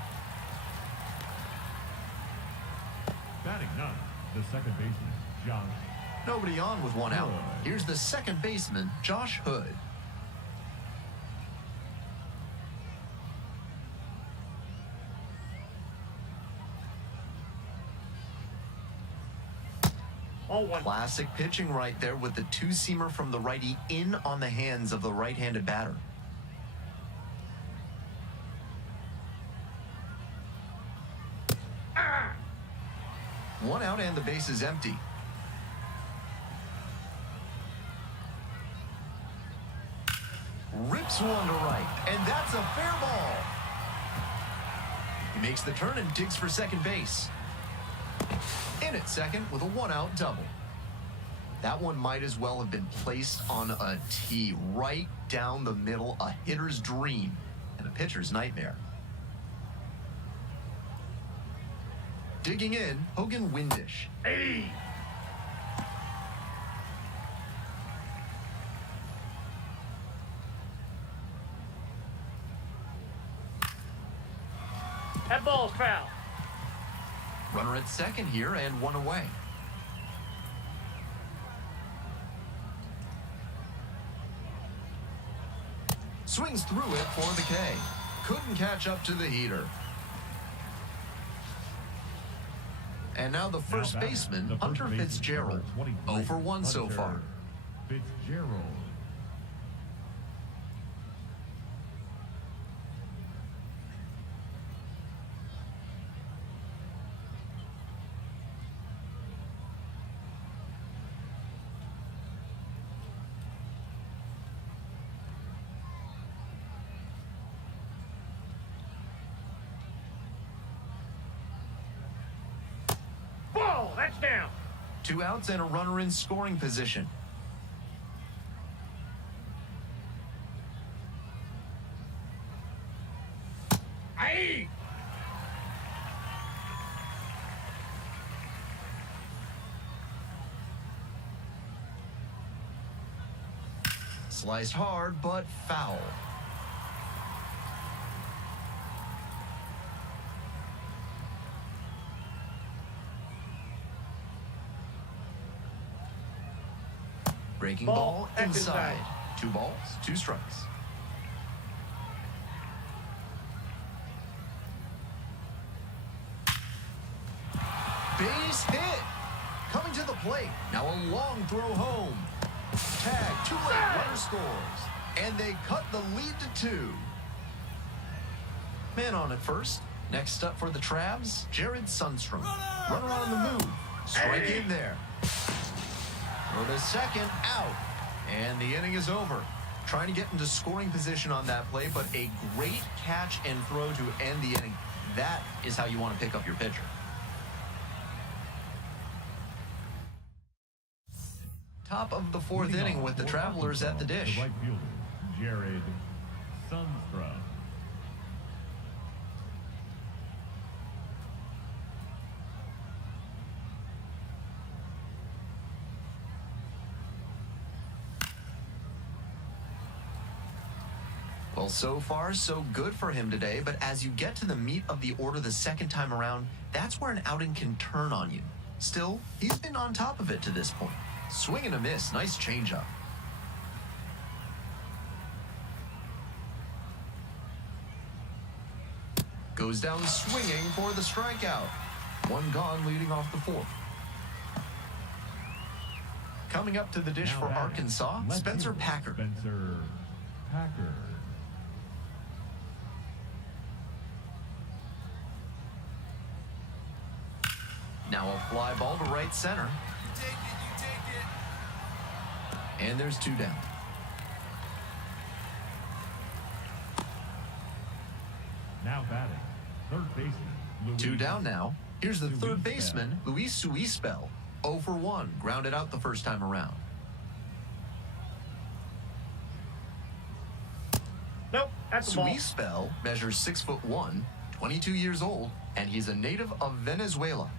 Batting ninth, the second baseman, Josh. Nobody on with one out. Here's the second baseman, Josh Hood. All one. Classic pitching right there with the two-seamer from the righty in on the hands of the right-handed batter. One out and the base is empty. Rips one to right, and that's a fair ball. He makes the turn and digs for second base. In at second with a one-out double. That one might as well have been placed on a tee right down the middle, a hitter's dream and a pitcher's nightmare. Digging in, Hogan Windish. Hey! That ball's foul. Runner at second here and one away. Swings through it for the K. Couldn't catch up to the heater. And now the first Now batting, baseman, the first Hunter baseman, Fitzgerald. number 23, 0 for 1 so Hunter far. Fitzgerald. Ball, that's down. 2 outs and a runner in scoring position. Hey! Sliced hard, but foul. Breaking ball That's inside. inside. 2 balls, 2 strikes. Base hit. Coming to the plate. Now a long throw home. Tag, too late. Runner scores. And they cut the lead to 2. Man on at first. Next up for the Travs, Jared Sundstrom. Runner on the move. Strike Hey! in there. For the second out. And the inning is over. Trying to get into scoring position on that play, but a great catch and throw to end the inning. That is how you want to pick up your pitcher. Top of the 4th Leading inning off with the for Travelers at the Arkansas, dish. The right fielder, Jared Sundstrom. Well, so far, so good for him today, but as you get to the meat of the order the second time around, that's where an outing can turn on you. Still, he's been on top of it to this point. Swing and a miss, nice changeup. Goes down swinging for the strikeout. 1 gone leading off the 4th. Coming up to the dish Now for batting, Arkansas, left Spencer fielder, Packard. Spencer Packard. Now a fly ball to right center. And there's 2 down. Now batting, third baseman, Luis 2 down now. Here's the third Suispel. baseman, Luis Suispel. 0 for 1, grounded out the first time around. Nope, that's the ball. Suispel measures 6'1", 22 years old, and he's a native of Venezuela.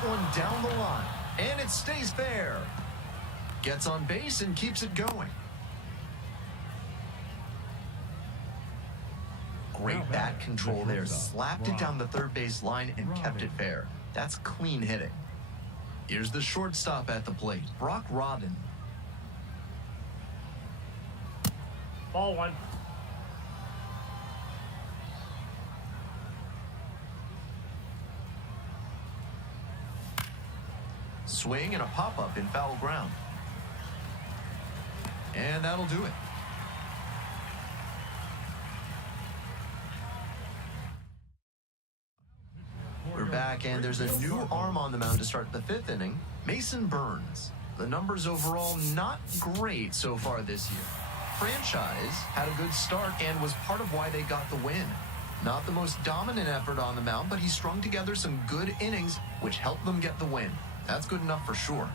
that one down the line, and it stays there. Gets on base and keeps it going. Great bat control there. Slapped it down the third base line and kept it fair. That's clean hitting. Here's the shortstop at the plate, Brock Robin. Ball one. Swing and a pop-up in foul ground. And that'll do it. We're back, and there's a new arm on the mound to start the fifth inning, Mason Burns. The numbers overall not great so far this year. Franchise had a good start and was part of why they got the win. Not the most dominant effort on the mound, but he strung together some good innings, which helped them get the win. That's good enough for sure.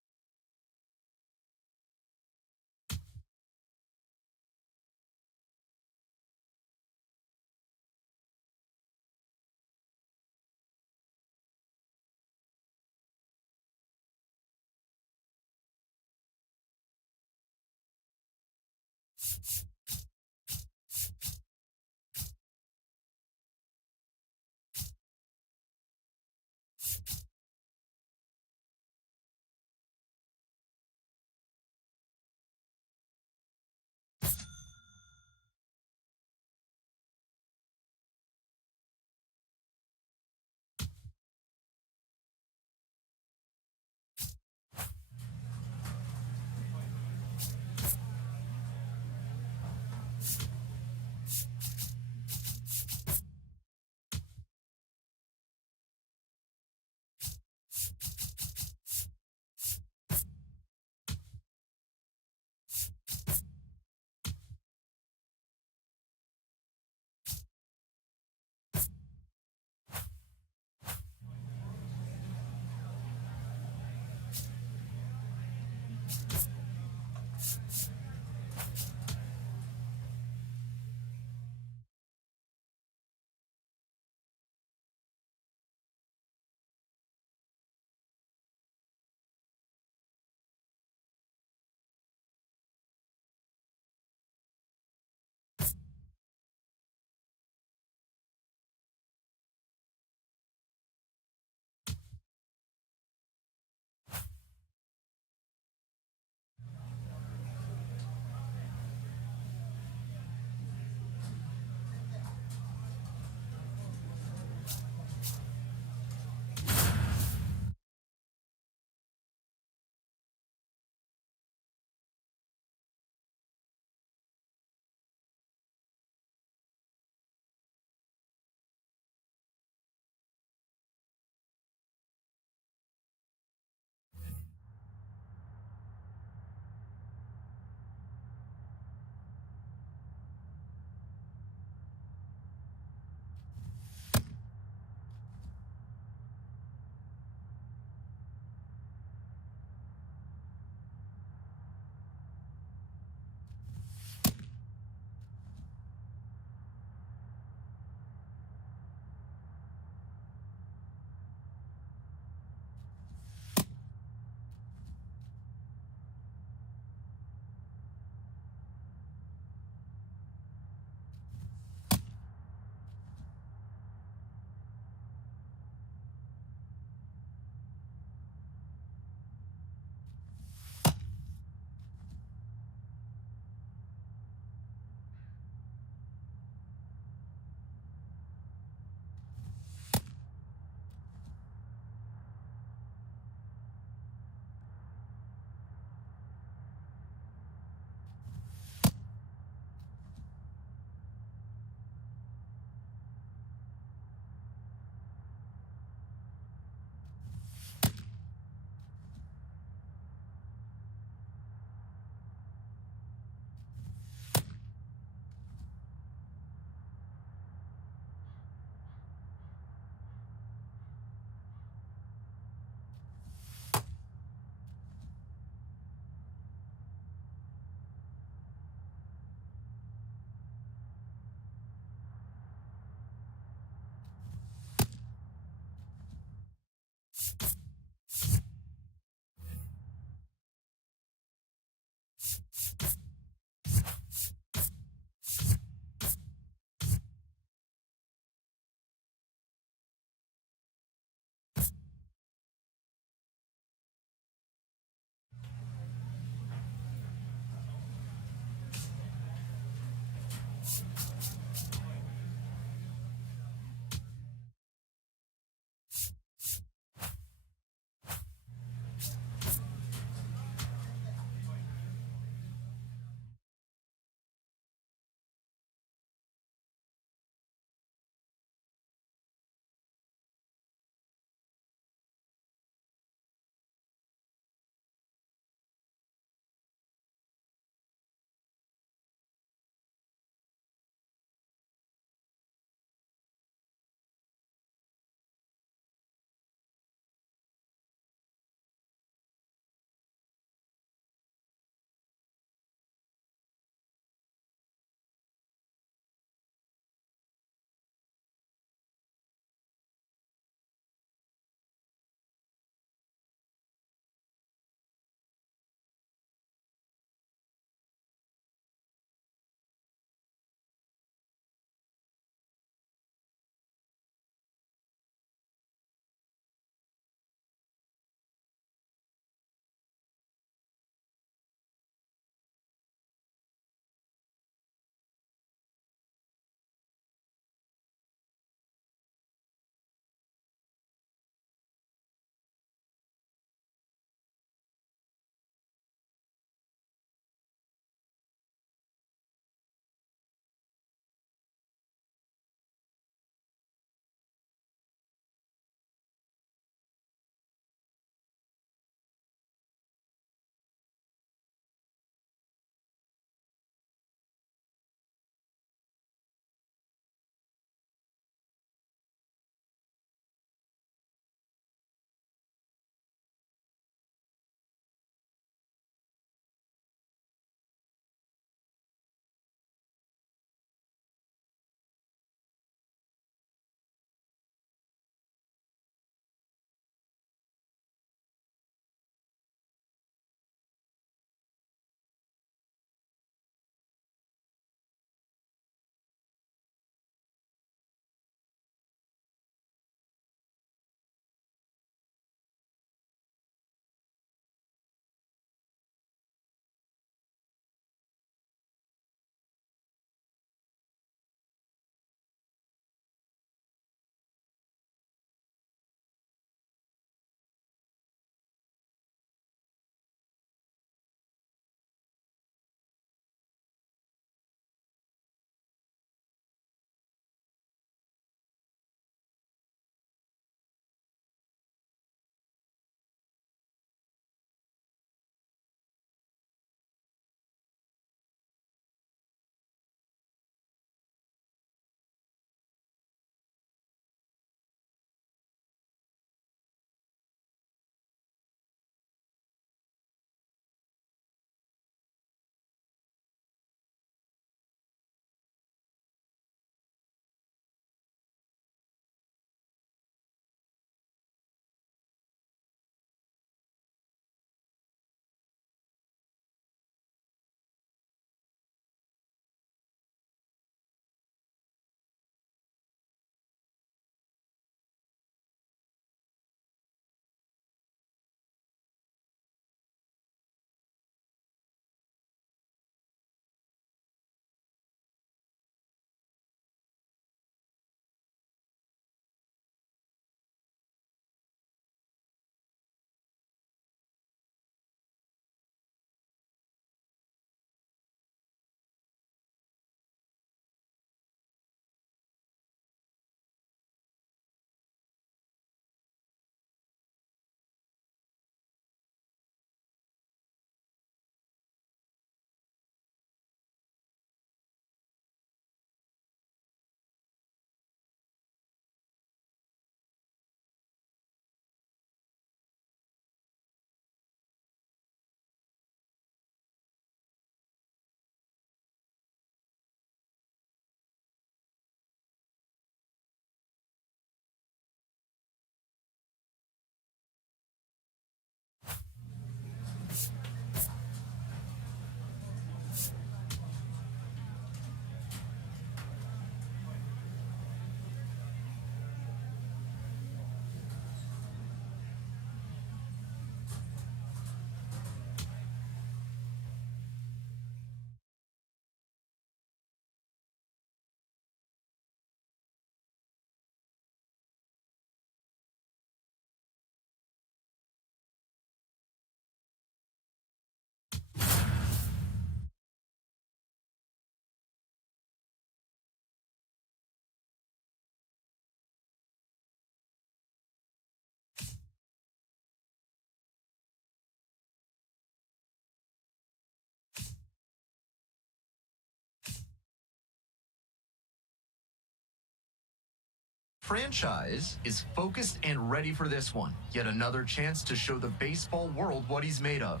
Franchise is focused and ready for this one. Yet another chance to show the baseball world what he's made of.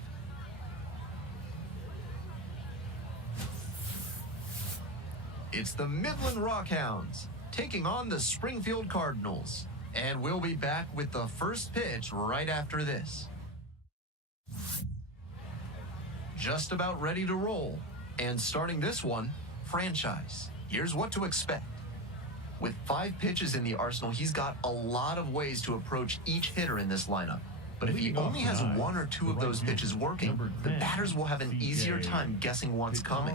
It's the Midland Rockhounds taking on the Springfield Cardinals. And we'll be back with the first pitch right after this. Just about ready to roll. And starting this one, Franchise. Here's what to expect. With 5 pitches in the arsenal, he's got a lot of ways to approach each hitter in this lineup. But if he only has 1 or 2 of those pitches working, the batters will have an easier time guessing what's coming.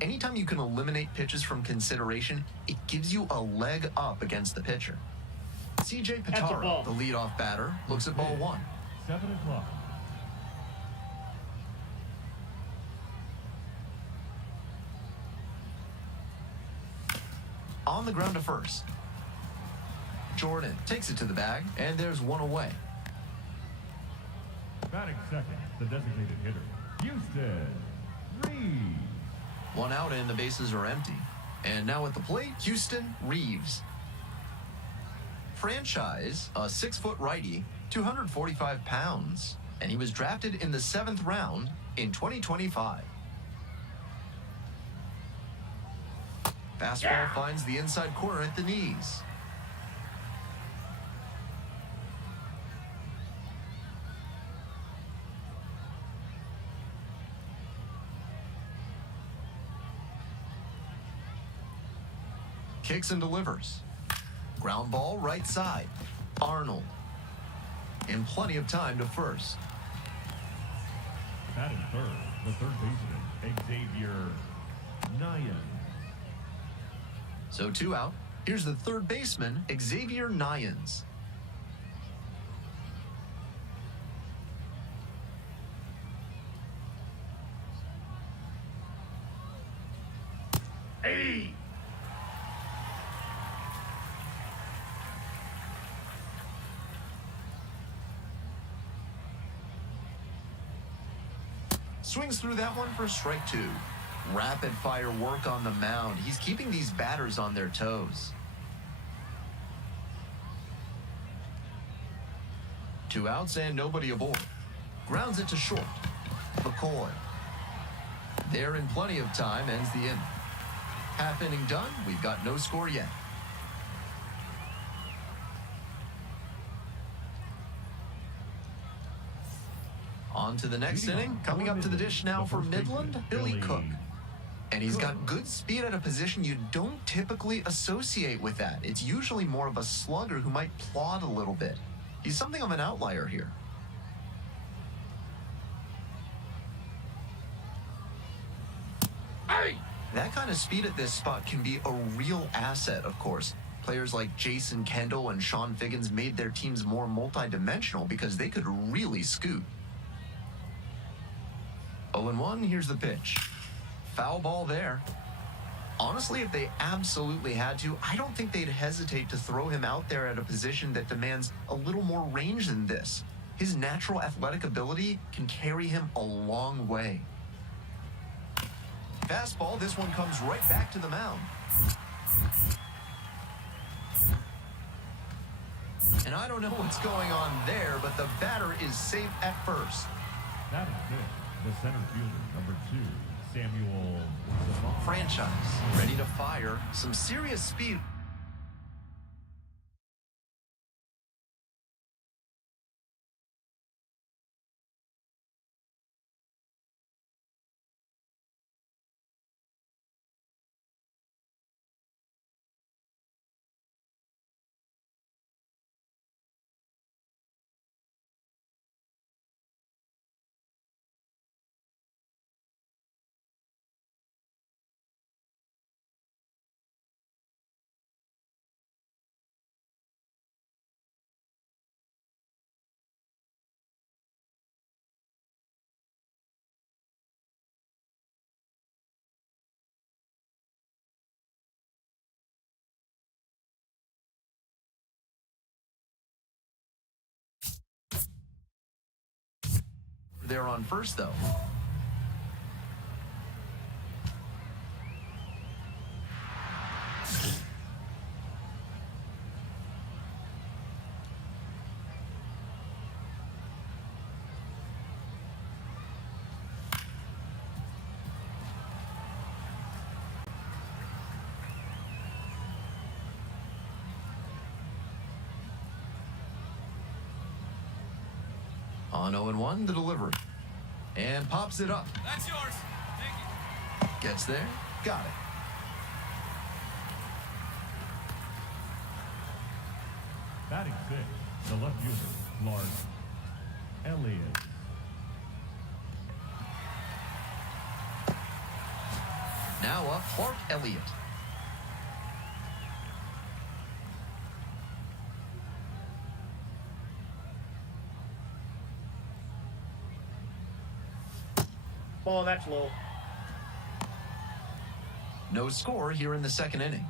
Anytime you can eliminate pitches from consideration, it gives you a leg up against the pitcher. CJ Pitaro, the leadoff batter, looks at ball 1. 7 o'clock. On the ground to first. Jordan takes it to the bag, and there's 1 away. Batting second, the designated hitter, Houston Reeves. 1 out and the bases are empty. And now at the plate, Houston Reeves. Franchise, a 6-foot righty, 245 pounds, and he was drafted in the 7th round in 2025. Fastball finds the inside corner at the knees. Kicks and delivers. Ground ball right side. Arnold. And plenty of time to first. Batting third, the third baseman, Xavier Nyan. So 2 out. Here's the third baseman, Xavier Nyans. Hey! Swings through that one for strike 2. Rapid fire work on the mound. He's keeping these batters on their toes. 2 outs and nobody aboard. Grounds it to short. McCoy. There in plenty of time, ends the inning. Half inning done. We've got no score yet. On to the next inning. Coming up to the dish now for Midland, Billy Cook. And he's got good speed at a position you don't typically associate with that. It's usually more of a slugger who might plod a little bit. He's something of an outlier here. Hey! That kind of speed at this spot can be a real asset, of course. Players like Jason Kendall and Sean Figgins made their teams more multidimensional because they could really scoot. 0-1, here's the pitch. Foul ball there. Honestly, if they absolutely had to, I don't think they'd hesitate to throw him out there at a position that demands a little more range than this. His natural athletic ability can carry him a long way. Fastball, this one comes right back to the mound. And I don't know what's going on there, but the batter is safe at first. That is it. The center fielder, number 2, Samuel Savant. Franchise, ready to fire. Some serious speed. There on first, though. On 0-1, the delivery. And pops it up. That's yours. Thank you. Gets there. Got it. Batting sixth, the left fielder, Lars Elliott. Now up, Clark Elliott. Ball, that's low. No score here in the second inning.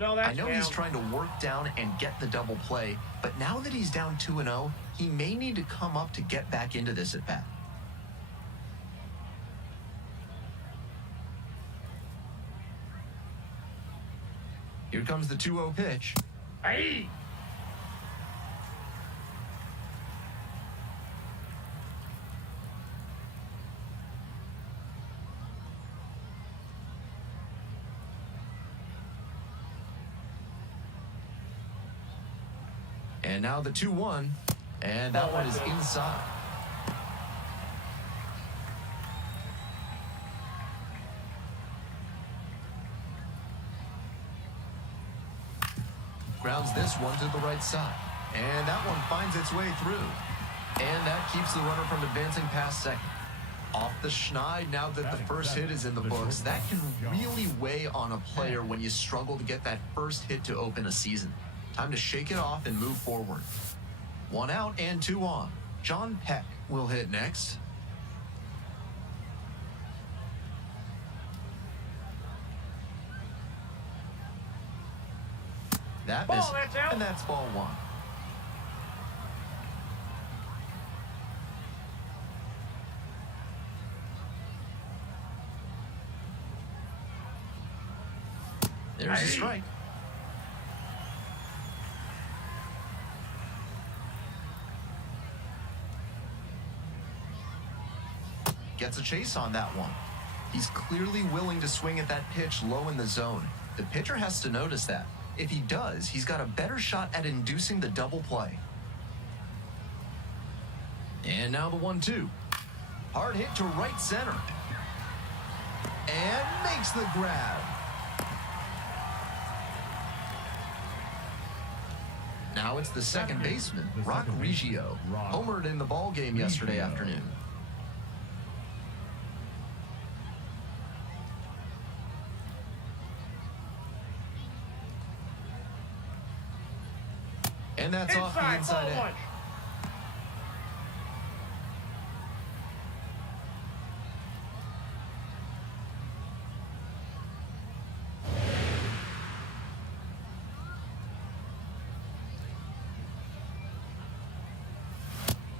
No, that's I know down. he's trying to work down and get the double play, but now that he's down 2-0, he may need to come up to get back into this at bat. Here comes the 2-0 pitch. Hey! And now the 2-1, and that one is inside. Grounds this one to the right side, and that one finds its way through. And that keeps the runner from advancing past second. Off the schneid, now that the first hit is in the books, that can really weigh on a player when you struggle to get that first hit to open a season. Time to shake it off and move forward. 1 out and 2 on. John Peck will hit next. That Ball, misses, that's out. and that's ball 1. There's a strike. Gets a chase on that one. He's clearly willing to swing at that pitch low in the zone. The pitcher has to notice that. If he does, he's got a better shot at inducing the double play. And now the 1-2. Hard hit to right center. And makes the grab. Now it's the second baseman, Rock Reggio, homered in the ball game yesterday afternoon. And that's off the inside ball edge. 1.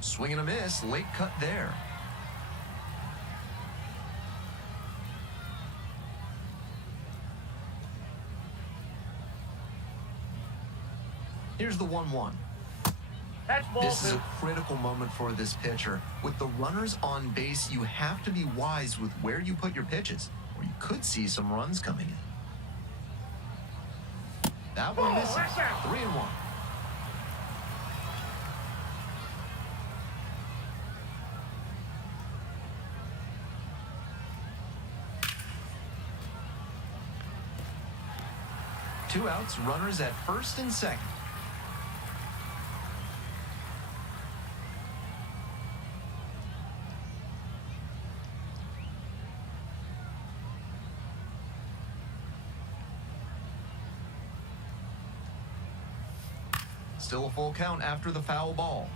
Swing and a miss, late cut there. Here's the 1-1. That's ball This is 2. a critical moment for this pitcher. With the runners on base, you have to be wise with where you put your pitches, or you could see some runs coming in. That one misses. 3-1. Two outs, runners at first and second. Still a full count after the foul ball.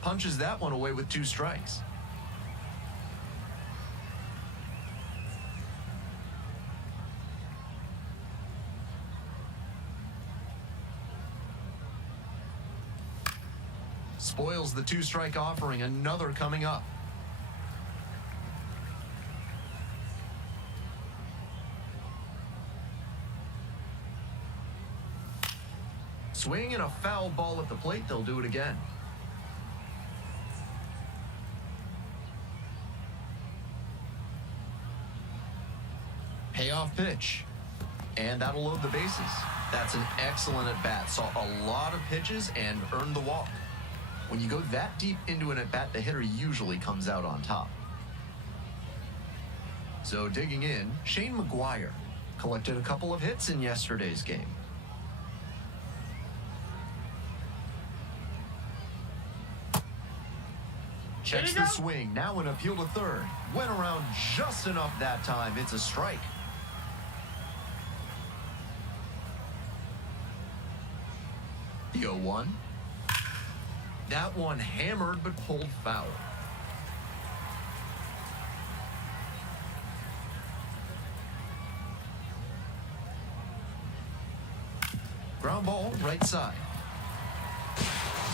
Punches that one away with 2 strikes. Spoils the 2-strike offering, another coming up. Swing and a foul ball at the plate, they'll do it again. Leadoff pitch. And that'll load the bases. That's an excellent at-bat. Saw a lot of pitches and earned the walk. When you go that deep into an at-bat, the hitter usually comes out on top. So digging in, Shane McGuire collected a couple of hits in yesterday's game. Checks the swing, now an appeal to third. Went around just enough that time. It's a strike. The 0-1. That one hammered but pulled foul. Ground ball, right side.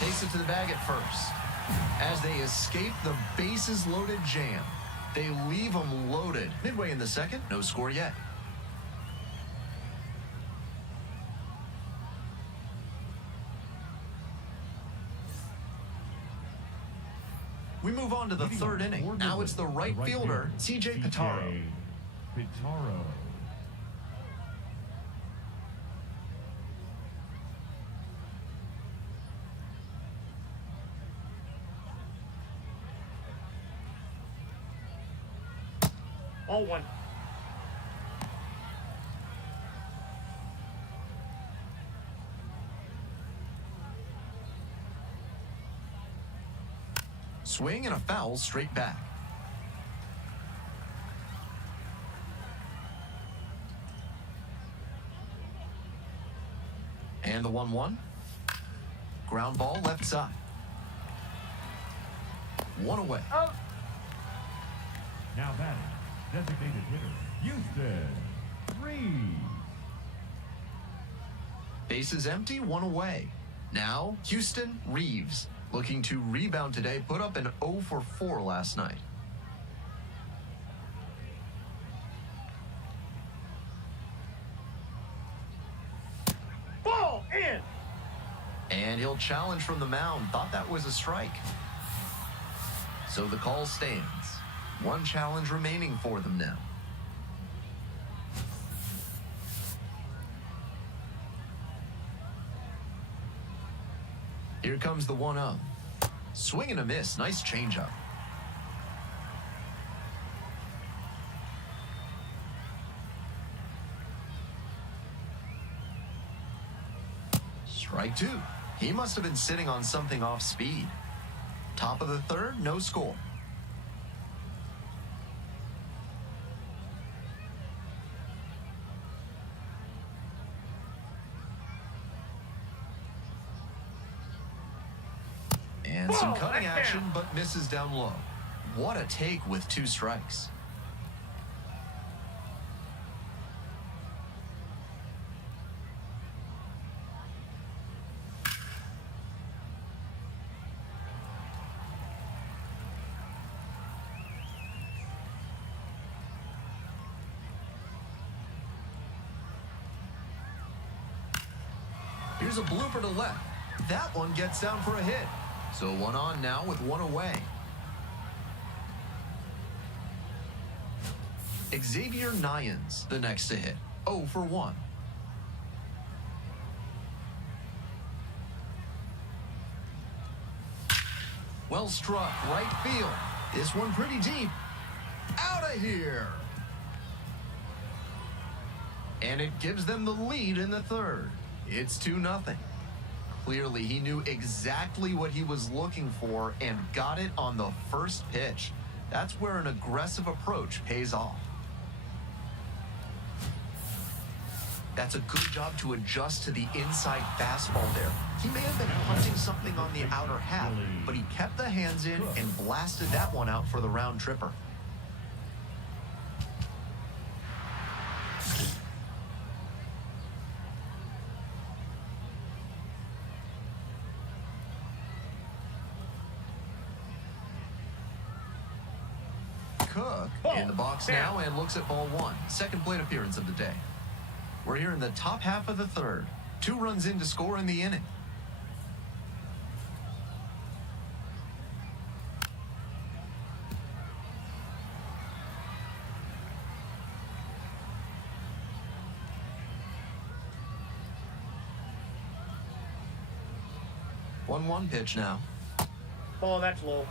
Takes it to the bag at first. As they escape the bases loaded jam, they leave them loaded. Midway in the second, no score yet. We move on to the third inning. Now it's the right fielder, CJ Pitaro. Pitaro. All one. Swing and a foul straight back. And the 1-1. Ground ball left side. One away. Oh. Now batting, designated hitter, Houston Reeves. Bases empty, one away. Now, Houston Reeves, looking to rebound today, put up an 0 for 4 last night. Ball in. And he'll challenge from the mound. Thought that was a strike. So the call stands. One challenge remaining for them now. Here comes the 1-0. Swing and a miss. Nice changeup. Strike two. He must have been sitting on something off speed. Top of the third, no score. And some cutting action, but misses down low. What a take with 2 strikes. Here's a blooper to left. That one gets down for a hit. So 1 on now with 1 away. Xavier Nyans, the next to hit. 0 for 1. Well struck, right field. This one pretty deep. Out of here. And it gives them the lead in the third. It's 2-0. Clearly, he knew exactly what he was looking for and got it on the first pitch. That's where an aggressive approach pays off. That's a good job to adjust to the inside fastball there. He may have been hunting something on the outer half, but he kept the hands in and blasted that one out for the round tripper. Cook in the box now and looks at ball 1. Second plate appearance of the day. We're here in the top half of the third. 2 runs in to score in the inning. 1-1 pitch now. Oh, that's low.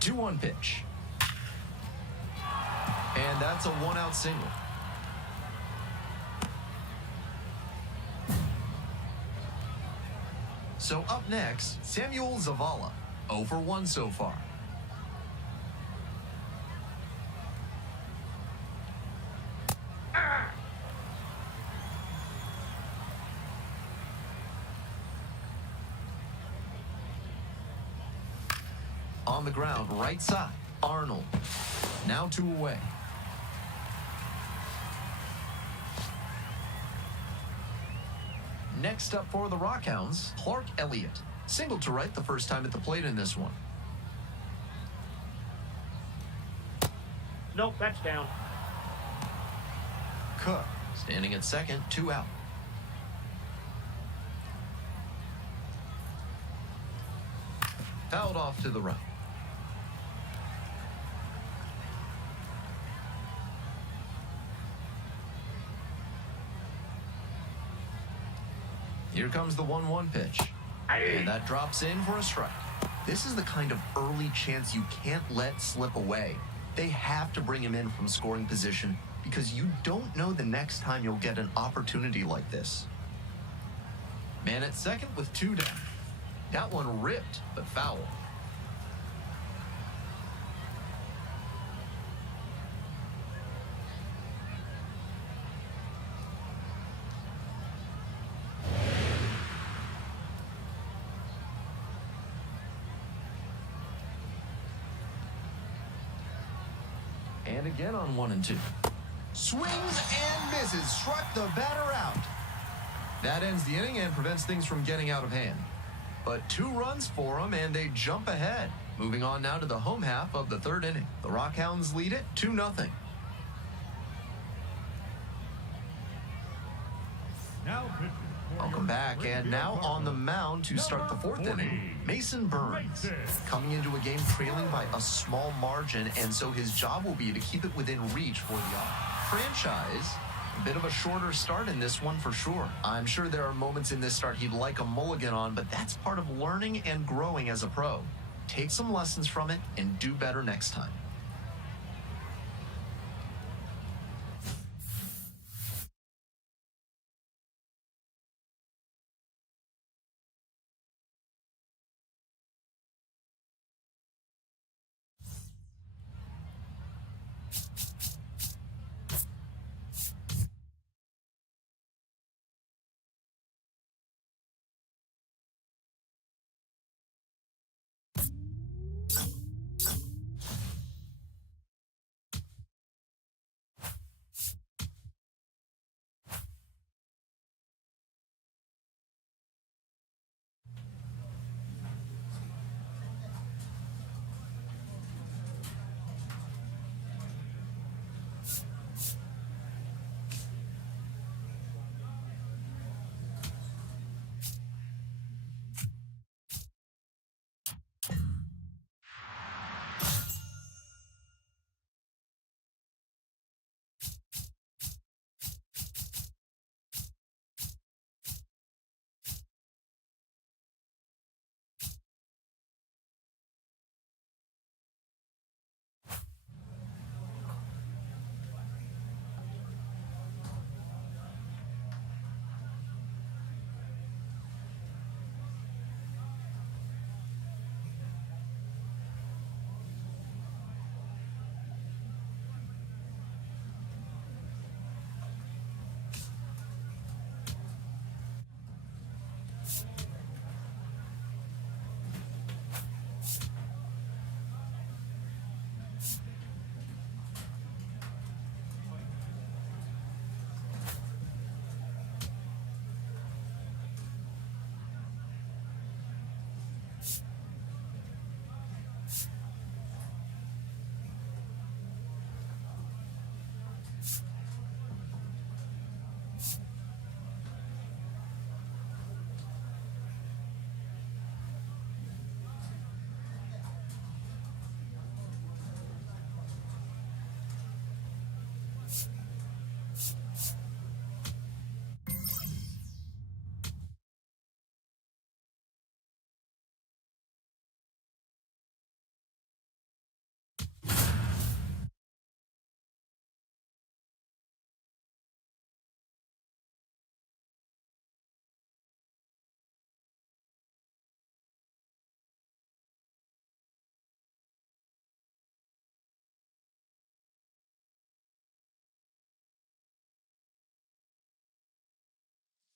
Two one pitch. And that's a 1-out single. So up next, Samuel Zavala, 0 for 1 so far. On the ground, right side, Arnold. Now 2 away. Next up for the Rockhounds, Clark Elliott. Single to right the first time at the plate in this one. Nope, that's down. Cook, standing at second, 2 out. Fouled off to the right. Here comes the 1-1 pitch. And that drops in for a strike. This is the kind of early chance you can't let slip away. They have to bring him in from scoring position because you don't know the next time you'll get an opportunity like this. Man at second with 2 down. That one ripped, but foul. And again on 1 and 2. Swings and misses. Struck the batter out. That ends the inning and prevents things from getting out of hand. But 2 runs for them, and they jump ahead. Moving on now to the home half of the 3rd inning. The Rockhounds lead it 2-0. Now pitching for Welcome your back, and Springfield now on the Cardinals, mound to start the 4th number inning, 40, Mason Burns. Mason. Coming into a game trailing by a small margin, and so his job will be to keep it within reach for the franchise. A bit of a shorter start in this one for sure. I'm sure there are moments in this start he'd like a mulligan on, but that's part of learning and growing as a pro. Take some lessons from it and do better next time.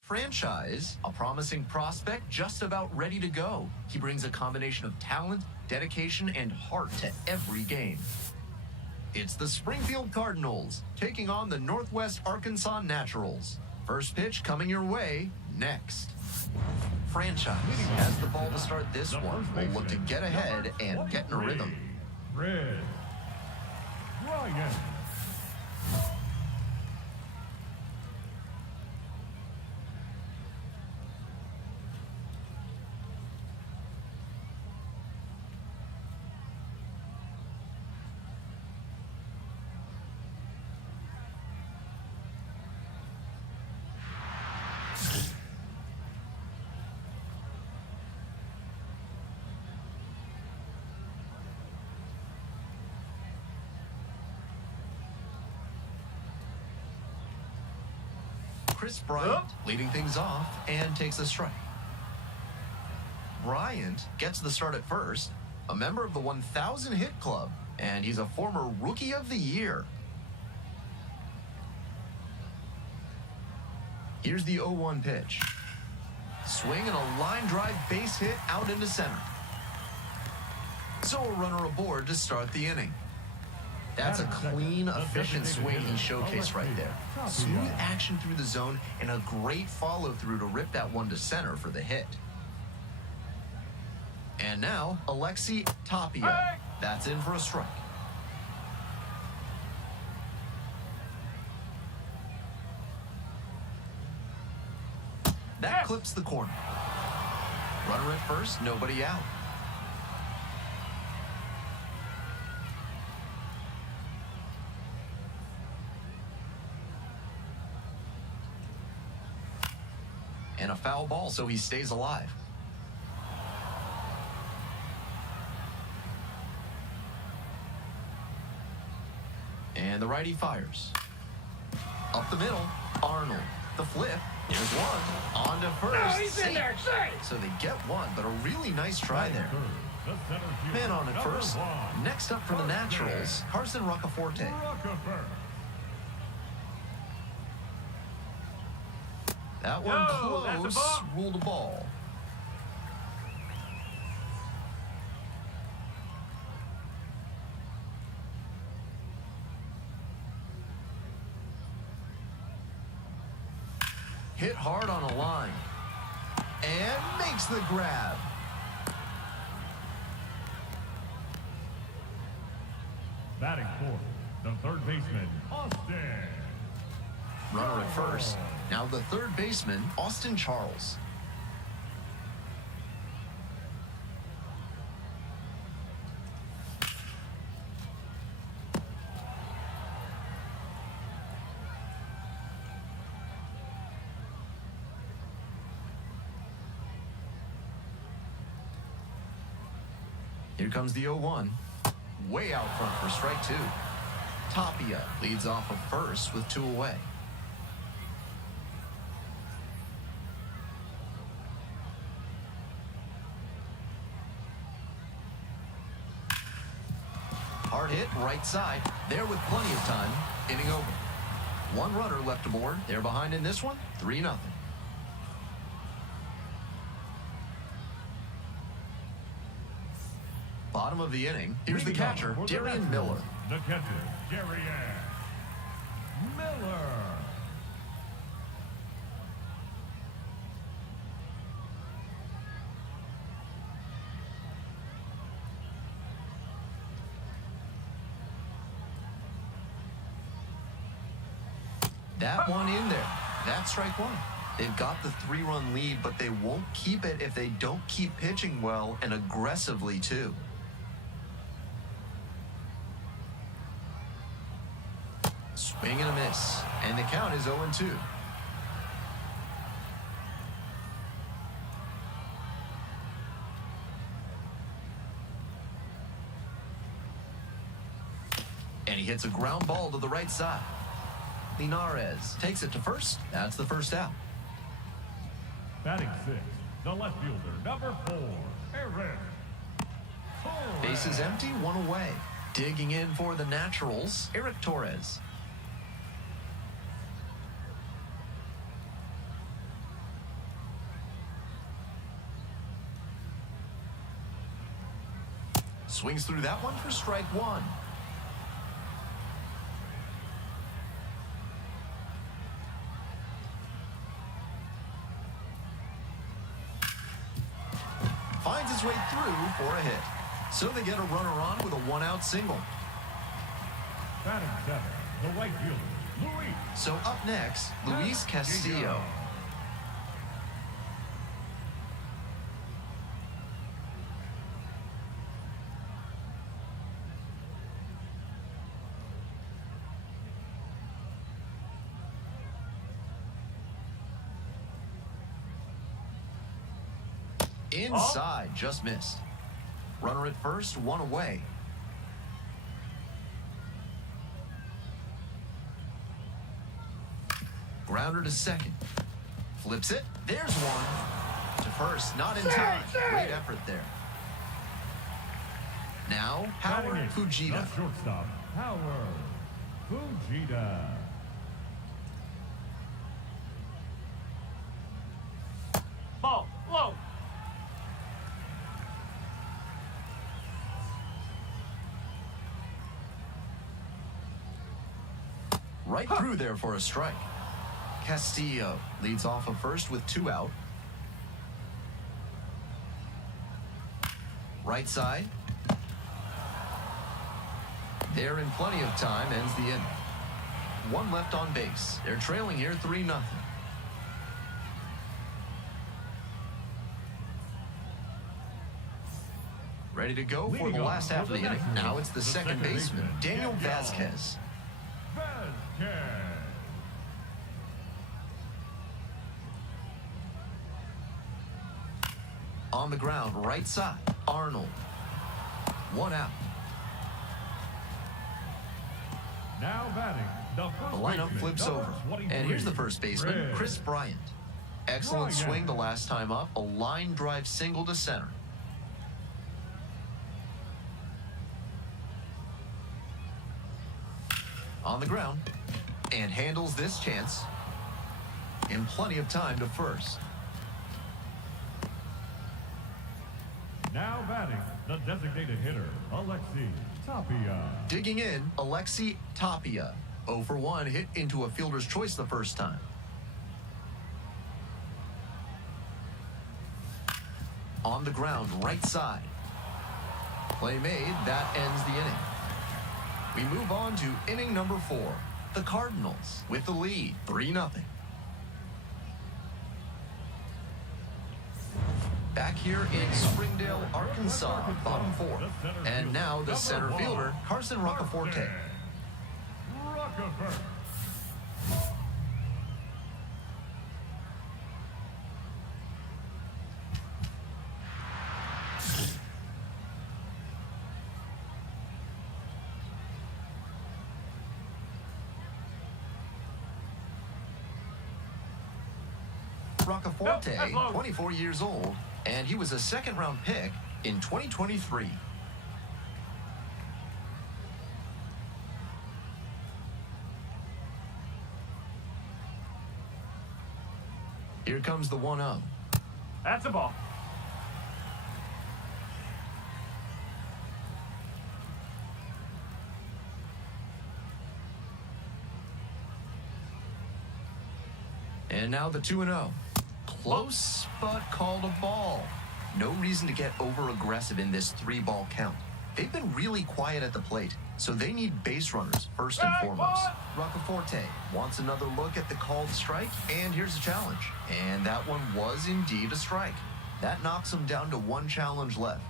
Franchise, a promising prospect just about ready to go. He brings a combination of talent, dedication, and heart to every game. It's the Springfield Cardinals taking on the Northwest Arkansas Naturals. First pitch coming your way next. Franchise has the ball to start this one. Will look to get ahead and get in a rhythm. Red. Ryan. Chris Bryant leading things off and takes a strike. Bryant gets the start at first, a member of the 1,000 hit club, and he's a former Rookie of the Year. Here's the 0-1 pitch. Swing and a line drive base hit out into center. So a runner aboard to start the inning. That's a clean, efficient swing he showcased right there. Smooth action through the zone and a great follow-through to rip that one to center for the hit. And now, Alexi Tapia. That's in for a strike. That clips the corner. Runner at first, nobody out. And a foul ball, so he stays alive. And the righty fires. Up the middle, Arnold. The flip, there's one. On to first. No, he's in there, so they get one, but a really nice try there. Man on at first. Next up for the Naturals, Carson Roccaforte. That one close, ruled a ball. Hit hard on a line. And makes the grab. Batting fourth, the third baseman, Austin. Runner at first. Now the third baseman, Austin Charles. Here comes the 0-1. Way out front for strike two. Tapia leads off of first with two away. Hard hit right side. There with plenty of time. Inning over. One runner left aboard. They're behind in this one. 3-0. Bottom of the inning. Here's the catcher, Darian Miller. The catcher, Darian Miller. That one in there. That's strike one. They've got the 3-run lead, but they won't keep it if they don't keep pitching well and aggressively, too. Swing and a miss. And the count is 0-2. And he hits a ground ball to the right side. Linares takes it to first. That's the first out. Batting sixth, the left fielder, number 4, Eric Torres. Base is empty, one away. Digging in for the Naturals, Eric Torres. Swings through that one for strike one. Finds his way through for a hit. So they get a runner on with a one-out single. Batting seventh, the right fielder, Luis. So up next, Luis Castillo. Inside, just missed. Runner at first, one away. Grounder to second. Flips it. There's one. To first, not in time. Great effort there. Now, Howard Batting eighth, Fujita. the shortstop, Howard Fujita. Ball, low. Right through there for a strike. Castillo leads off of first with two out. Right side. There in plenty of time, ends the inning. One left on base. They're trailing here 3-0. Ready to go for Leading the off last half for of the the inning. Nationals, Now it's the second baseman, Daniel Vasquez. Vasquez. On the ground, right side, Arnold. One out. Now batting, the first The lineup baseman, flips number over. 23, And here's the first baseman, Chris Chris Bryant. Excellent Bryant. swing the last time up. A line drive single to center. On the ground. And handles this chance. In plenty of time to first. Now batting, the designated hitter, Alexi Tapia. Digging in, Alexi Tapia. 0 for 1, hit into a fielder's choice the first time. On the ground, right side. Play made, that ends the inning. We move on to inning number 4. The Cardinals with the lead, 3-0. Back here in Springdale, Arkansas, bottom 4. And now the center fielder, Carson Roccaforte. Roccaforte. Roccaforte, Nope, that's low. 24 years old, and he was a second-round pick in 2023. Here comes the 1-0. That's a ball. And now the 2-0. Close, but called a ball. No reason to get over-aggressive in this 3-ball count. They've been really quiet at the plate, so they need base runners first and foremost. Roccaforte wants another look at the called strike, and here's a challenge. And that one was indeed a strike. That knocks him down to 1 challenge left.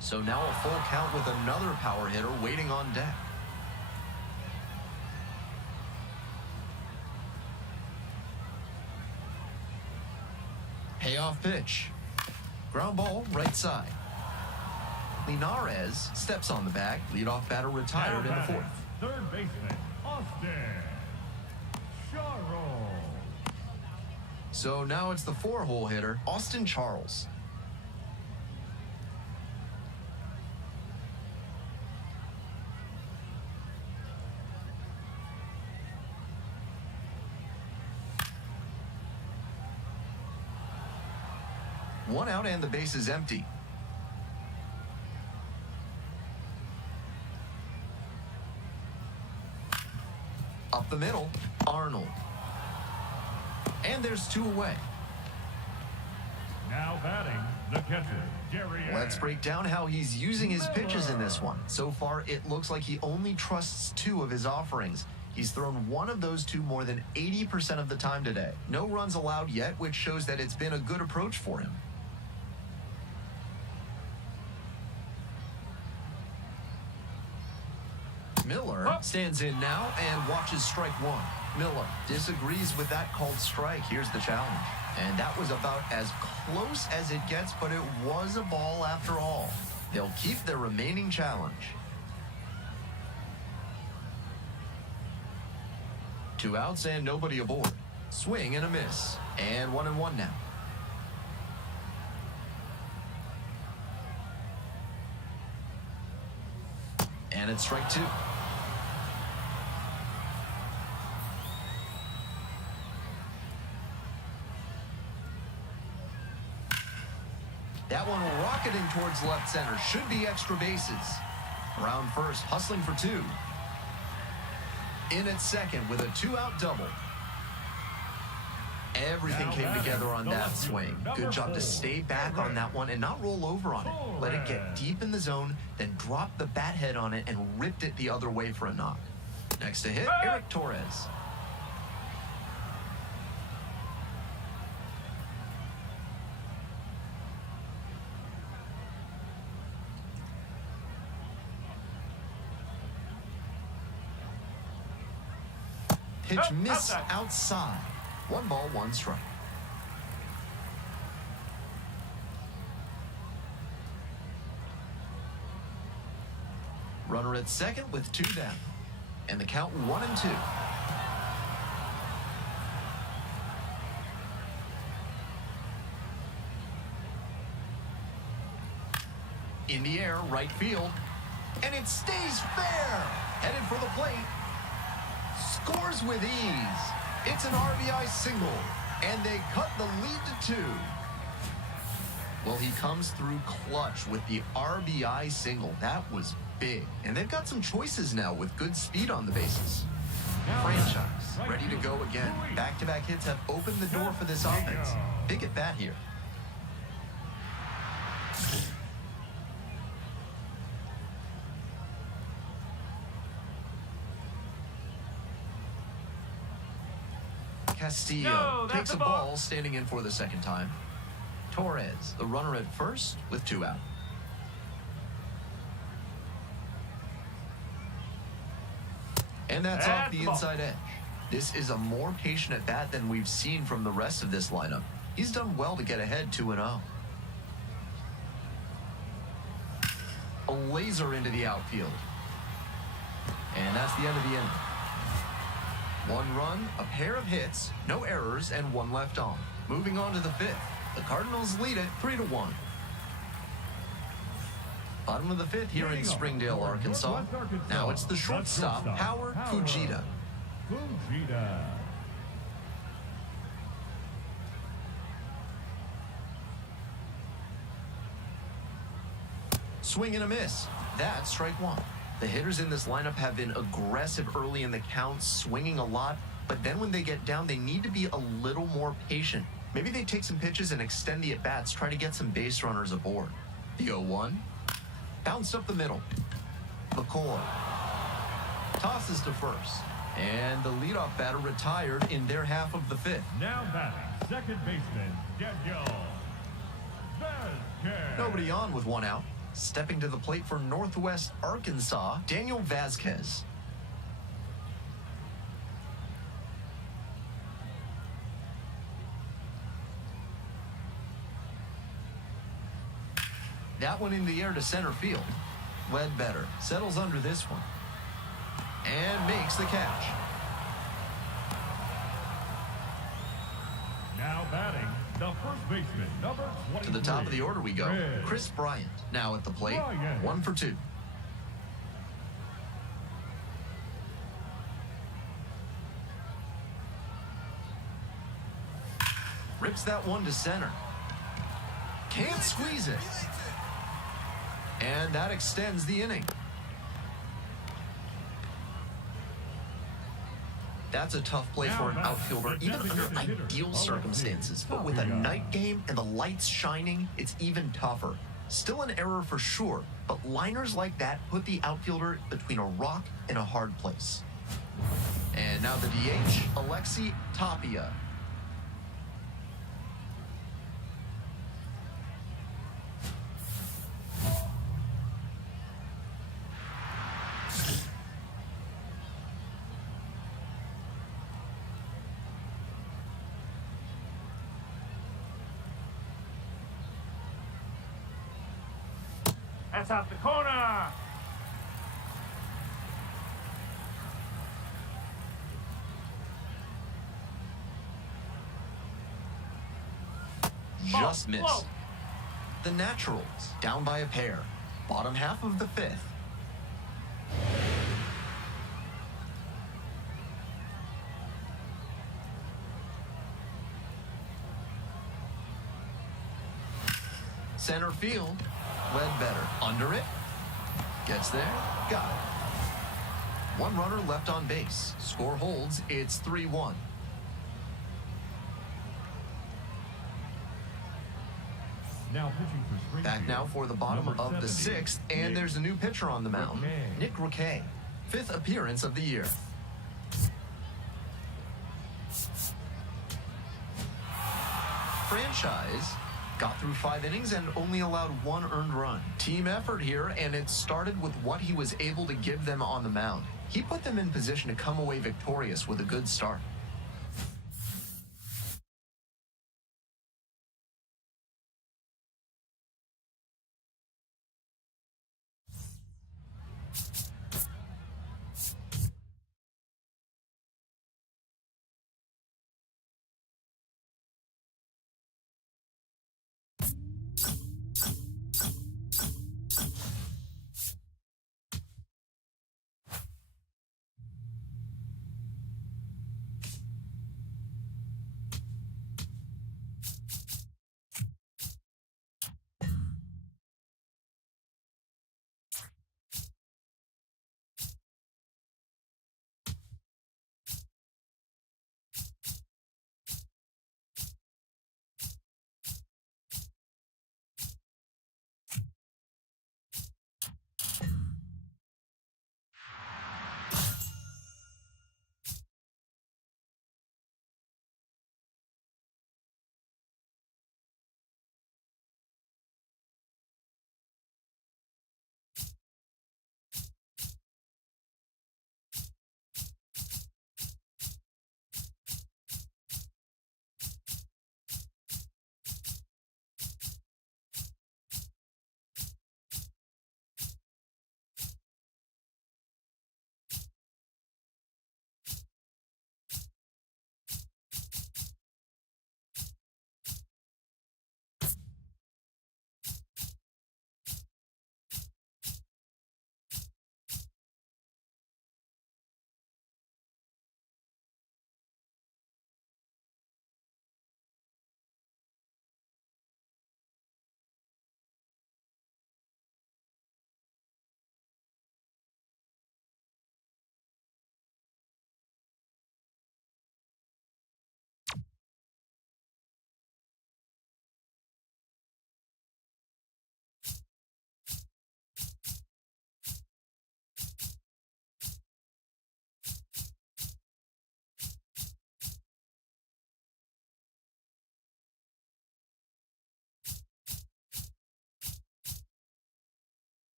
So now a full count with another power hitter waiting on deck. Payoff pitch. Ground ball, right side. Linares steps on the bag. Leadoff batter retired in the Now batting, 4th. third baseman, Austin Charles. So now it's the 4-hole hitter, Austin Charles. One out and the base is empty. Up the middle, Arnold. And there's two away. Now batting, the catcher, Jerry. Let's break down how he's using his pitches in this one. So far, it looks like he only trusts two of his offerings. He's thrown one of those two more than 80% of the time today. No runs allowed yet, which shows that it's been a good approach for him. Miller stands in now and watches strike one. Miller disagrees with that called strike. Here's the challenge. And that was about as close as it gets, but it was a ball after all. They'll keep their remaining challenge. 2 outs and nobody aboard. Swing and a miss. And 1-1 now. And it's strike two. That one rocketing towards left center. Should be extra bases. Around first, hustling for two. In at second with a 2-out double. Everything came together on that swing. Good job to stay back on that one and not roll over on it. Let it get deep in the zone, then drop the bat head on it and ripped it the other way for a knock. Next to hit, Eric Torres. Pitch missed outside. 1 ball, 1 strike. Runner at second with 2 down. And the count 1-2. In the air, right field. And it stays fair. Headed for the plate. Scores with ease. It's an RBI single, and they cut the lead to 2. Well, he comes through clutch with the RBI single. That was big. And they've got some choices now with good speed on the bases. Franchise, ready to go again. Back-to-back hits have opened the door for this offense. Big at bat here. Castillo takes a ball, standing in for the second time. Torres, the runner at first with 2 out. And that's off the inside edge. This is a more patient at bat than we've seen from the rest of this lineup. He's done well to get ahead 2-0. A laser into the outfield. And that's the end of the inning. 1 run, a pair of hits, no errors, and 1 left on. Moving on to the 5th. The Cardinals lead it 3-1. Bottom of the 5th here in Springdale, Arkansas. Now it's the shortstop, Howard Fujita. Swing and a miss. That's strike 1. The hitters in this lineup have been aggressive early in the count, swinging a lot, but then when they get down, they need to be a little more patient. Maybe they take some pitches and extend the at-bats, try to get some base runners aboard. The 0-1. Bounced up the middle. McCoy tosses to first. And the leadoff batter retired in their half of the 5th. Now batting, second baseman, Daniel Vasquez. Nobody on with 1 out. Stepping to the plate for Northwest Arkansas, Daniel Vasquez. That one in the air to center field. Ledbetter settles under this one and makes the catch. Now batting, the first baseman, number 23. To the top of the order we go. Chris Bryant now at the plate. 1 for 2. Rips that one to center. Can't squeeze it. And that extends the inning. That's a tough play for an outfielder, even under ideal circumstances. But with a night game and the lights shining, it's even tougher. Still an error for sure, but liners like that put the outfielder between a rock and a hard place. And now the DH, Alexi Tapia. That's out the corner. Just Ball, missed. low. The Naturals, down by a pair. Bottom half of the fifth. Center field, Ledbetter. Under it. Gets there. Got it. One runner left on base. Score holds. It's 3-1. Now pitching for Springfield. Back now for the bottom number of the 70, sixth, and Nick there's a new pitcher on the mound. Roquet. Nick Roquet. Fifth appearance of the year. Franchise got through 5 innings and only allowed 1 earned run. Team effort here, and it started with what he was able to give them on the mound. He put them in position to come away victorious with a good start.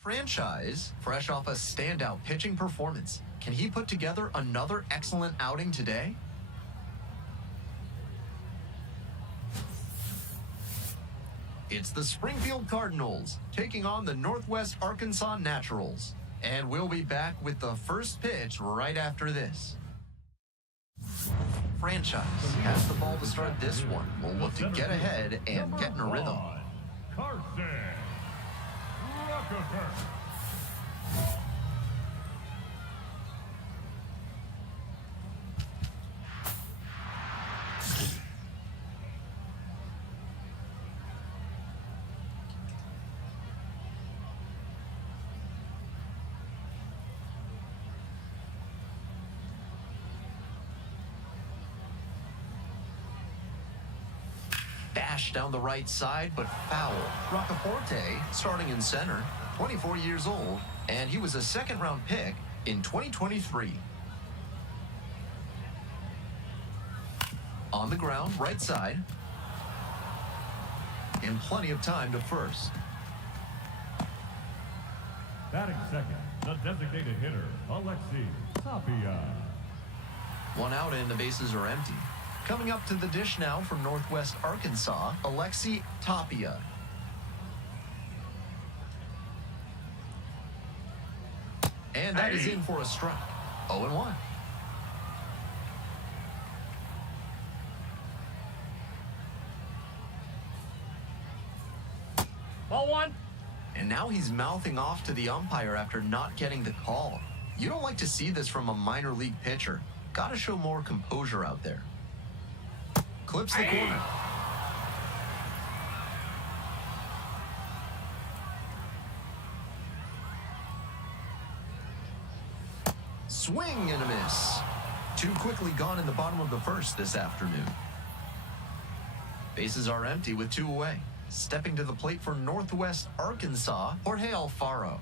Franchise, fresh off a standout pitching performance. Can he put together another excellent outing today? It's the Springfield Cardinals taking on the Northwest Arkansas Naturals. And we'll be back with the first pitch right after this. Franchise has the ball to start this one. We'll look to get ahead and get in a rhythm. Carson Rockefeller. Dash down the right side, but foul. Roccaforte, starting in center, 24 years old, and he was a second-round pick in 2023. On the ground, right side, and plenty of time to first. Batting second, the designated hitter, Alexi Tapia. One out and the bases are empty. Coming up to the dish now from Northwest Arkansas, Alexi Tapia. And that is in for a strike. 0-1. Ball one. And now he's mouthing off to the umpire after not getting the call. You don't like to see this from a minor league pitcher. Got to show more composure out there. Clips the corner. Swing and a miss. Too quickly gone in the bottom of the first this afternoon. Bases are empty with two away. Stepping to the plate for Northwest Arkansas, Jorge Alfaro.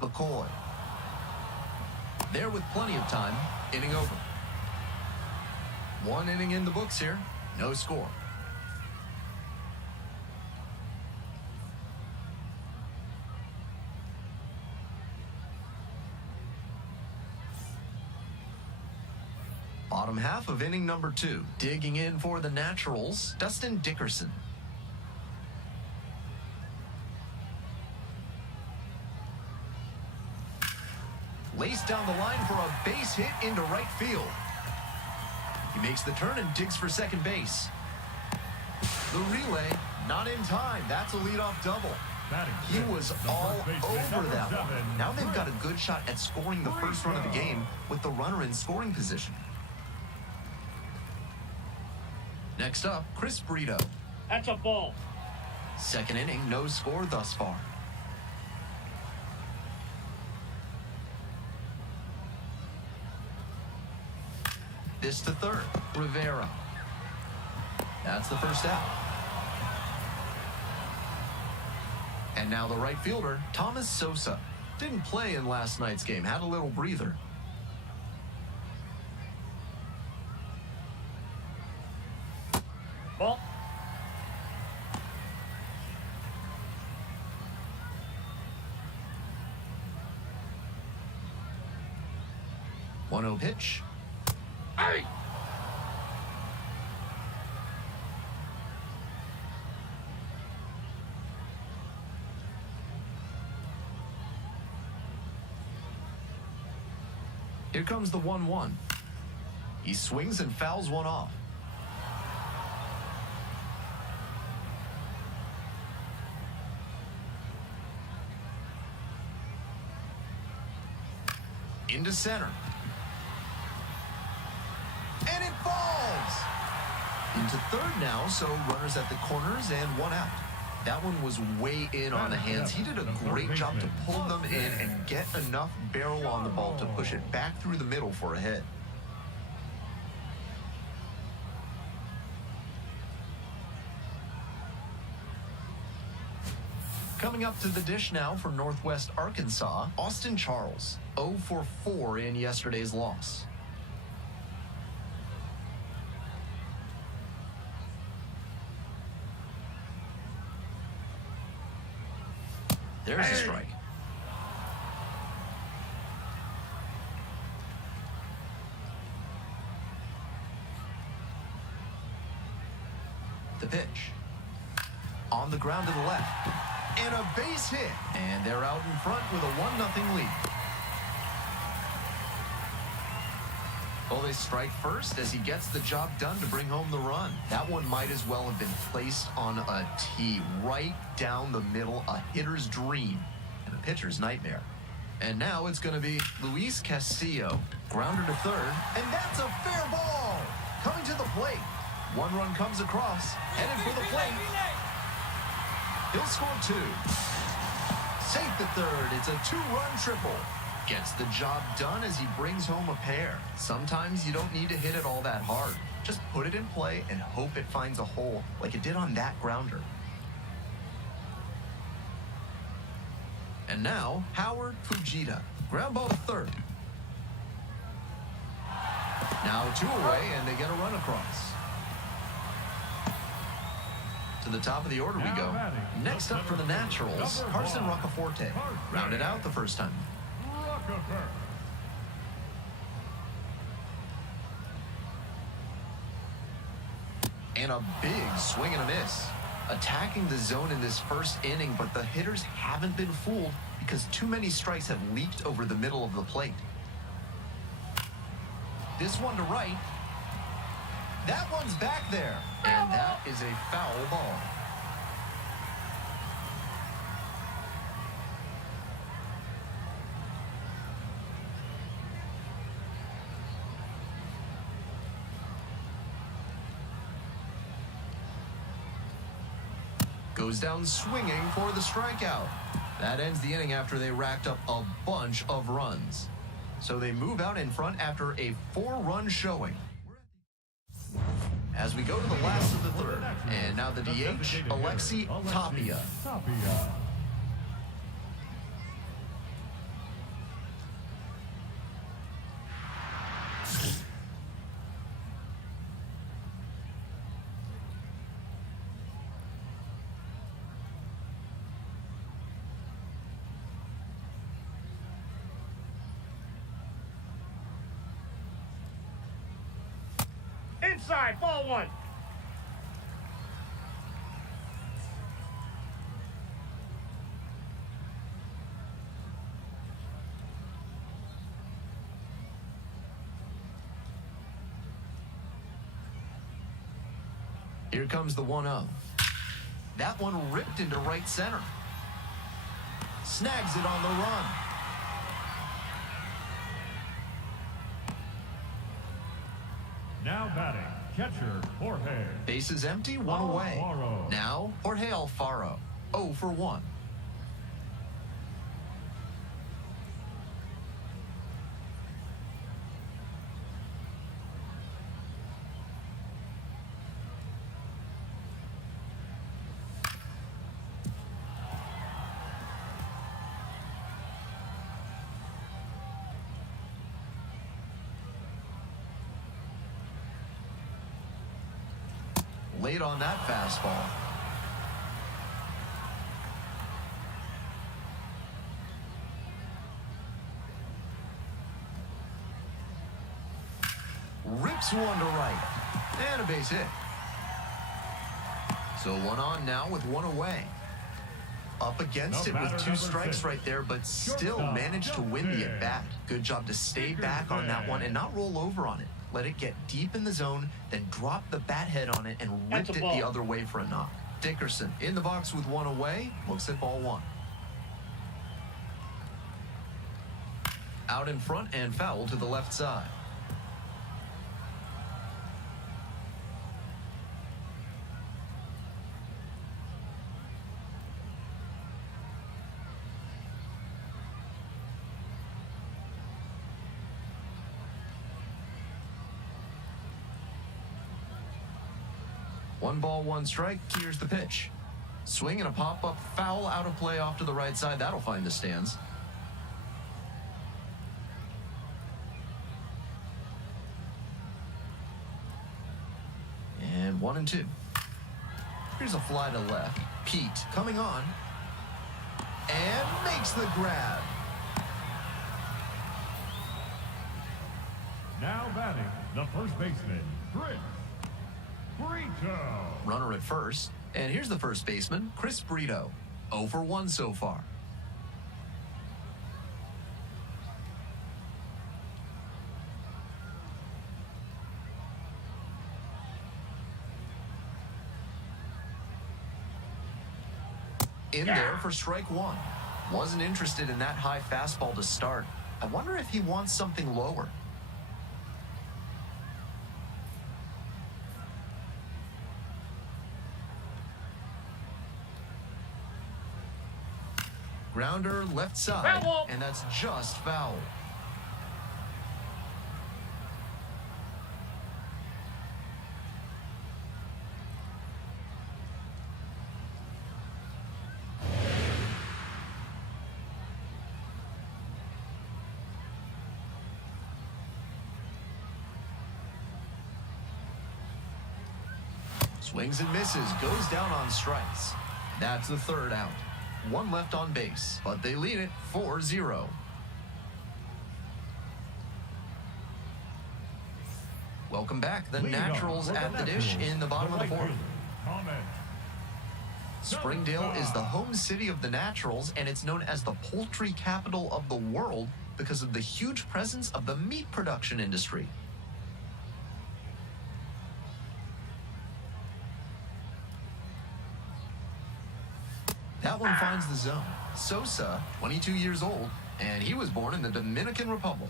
McCoy. There with plenty of time, inning over. One inning in the books here, no score. Bottom half of inning number 2. Digging in for the Naturals, Dustin Dickerson. Laced down the line for a base hit into right field. He makes the turn and digs for second base. The relay, not in time. That's a leadoff double. He was all over that one. Now they've got a good shot at scoring the first run of the game with the runner in scoring position. Next up, Chris Brito. That's a ball. Second inning, no score thus far. This to third, Rivera. That's the first out. And now the right fielder, Thomas Sosa. Didn't play in last night's game, had a little breather. Ball. One-0 pitch. Hey! Here comes the 1-1. He swings and fouls one off. Into center. And it falls! Into third now, so runners at the corners and one out. That one was way in on the hands. He did a great job to pull them in and get enough barrel on the ball to push it back through the middle for a hit. Coming up to the dish now from Northwest Arkansas, Austin Charles, 0 for 4 in yesterday's loss. There's a strike. The pitch. On the ground to the left. And a base hit. And they're out in front with a 1-0 lead. Well, they strike first as he gets the job done to bring home the run. That one might as well have been placed on a tee right down the middle, a hitter's dream and a pitcher's nightmare. And now it's going to be Luis Castillo. Grounder to third, and that's a fair ball. Coming to the plate. One run comes across, headed for the plate. He'll score 2. Safe at third. It's a 2-run triple. Gets the job done as he brings home a pair. Sometimes you don't need to hit it all that hard. Just put it in play and hope it finds a hole like it did on that grounder. And now, Howard Fujita. Ground ball to third. Now 2 away, and they get a run across. To the top of the order we go. Next up for the Naturals, Carson Roccaforte. Rounded out the first time. And a big swing and a miss. Attacking the zone in this first inning, but the hitters haven't been fooled because too many strikes have leaked over the middle of the plate. This one to right. That one's back there. And that is a foul ball. Goes down swinging for the strikeout. That ends the inning after they racked up a bunch of runs. So they move out in front after a 4-run showing. As we go to the last of the third. And now the DH, Alexi Tapia. Inside, ball 1. Here comes the 1-0. That one ripped into right center. Snags it on the run. Now batting, catcher Jorge. Bases empty, 1 away. Alfaro. Now, Jorge Alfaro, 0 for 1. Late on that fastball. Rips one to right. And a base hit. So 1 on now with 1 away. Up against it with 2 strikes right there, but still managed to win the at-bat. Good job to stay back on that one and not roll over on it. Let it get deep in the zone, then drop the bat head on it and ripped it the other way for a knock. Dickerson in the box with 1 away, looks at ball 1. Out in front and foul to the left side. One ball, 1 strike. Here's the pitch. Swing and a pop-up foul out of play off to the right side. That'll find the stands. And 1-2. Here's a fly to left. Pete coming on. And makes the grab. Now batting, the first baseman, Chris Brito. Runner at first. And here's the first baseman, Chris Brito. 0 for 1 so far. In there for strike one. Wasn't interested in that high fastball to start. I wonder if he wants something lower. Grounder left side, Foul. and that's just foul. Swings and misses, goes down on strikes. That's the third out. One left on base, but they lead it 4-0. Welcome back. The Naturals at the dish in the bottom of the fourth. Springdale is the home city of the Naturals, and it's known as the poultry capital of the world because of the huge presence of the meat production industry. That one finds the zone. Sosa, 22 years old, and he was born in the Dominican Republic.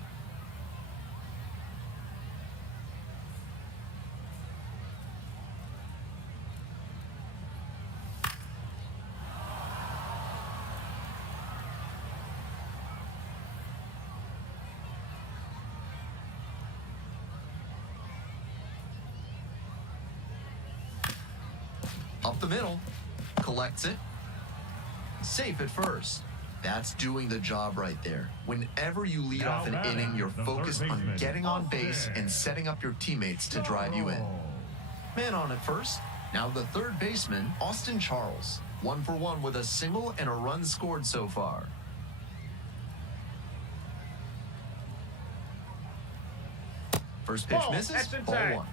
Up the middle, collects it. Safe at first. That's doing the job right there. Whenever you lead off an inning, you're focused on getting on base and setting up your teammates to drive you in. Man on at first. Now the third baseman, Austin Charles. 1 for 1 with a single and a run scored so far. First pitch misses, That's ball inside. 1.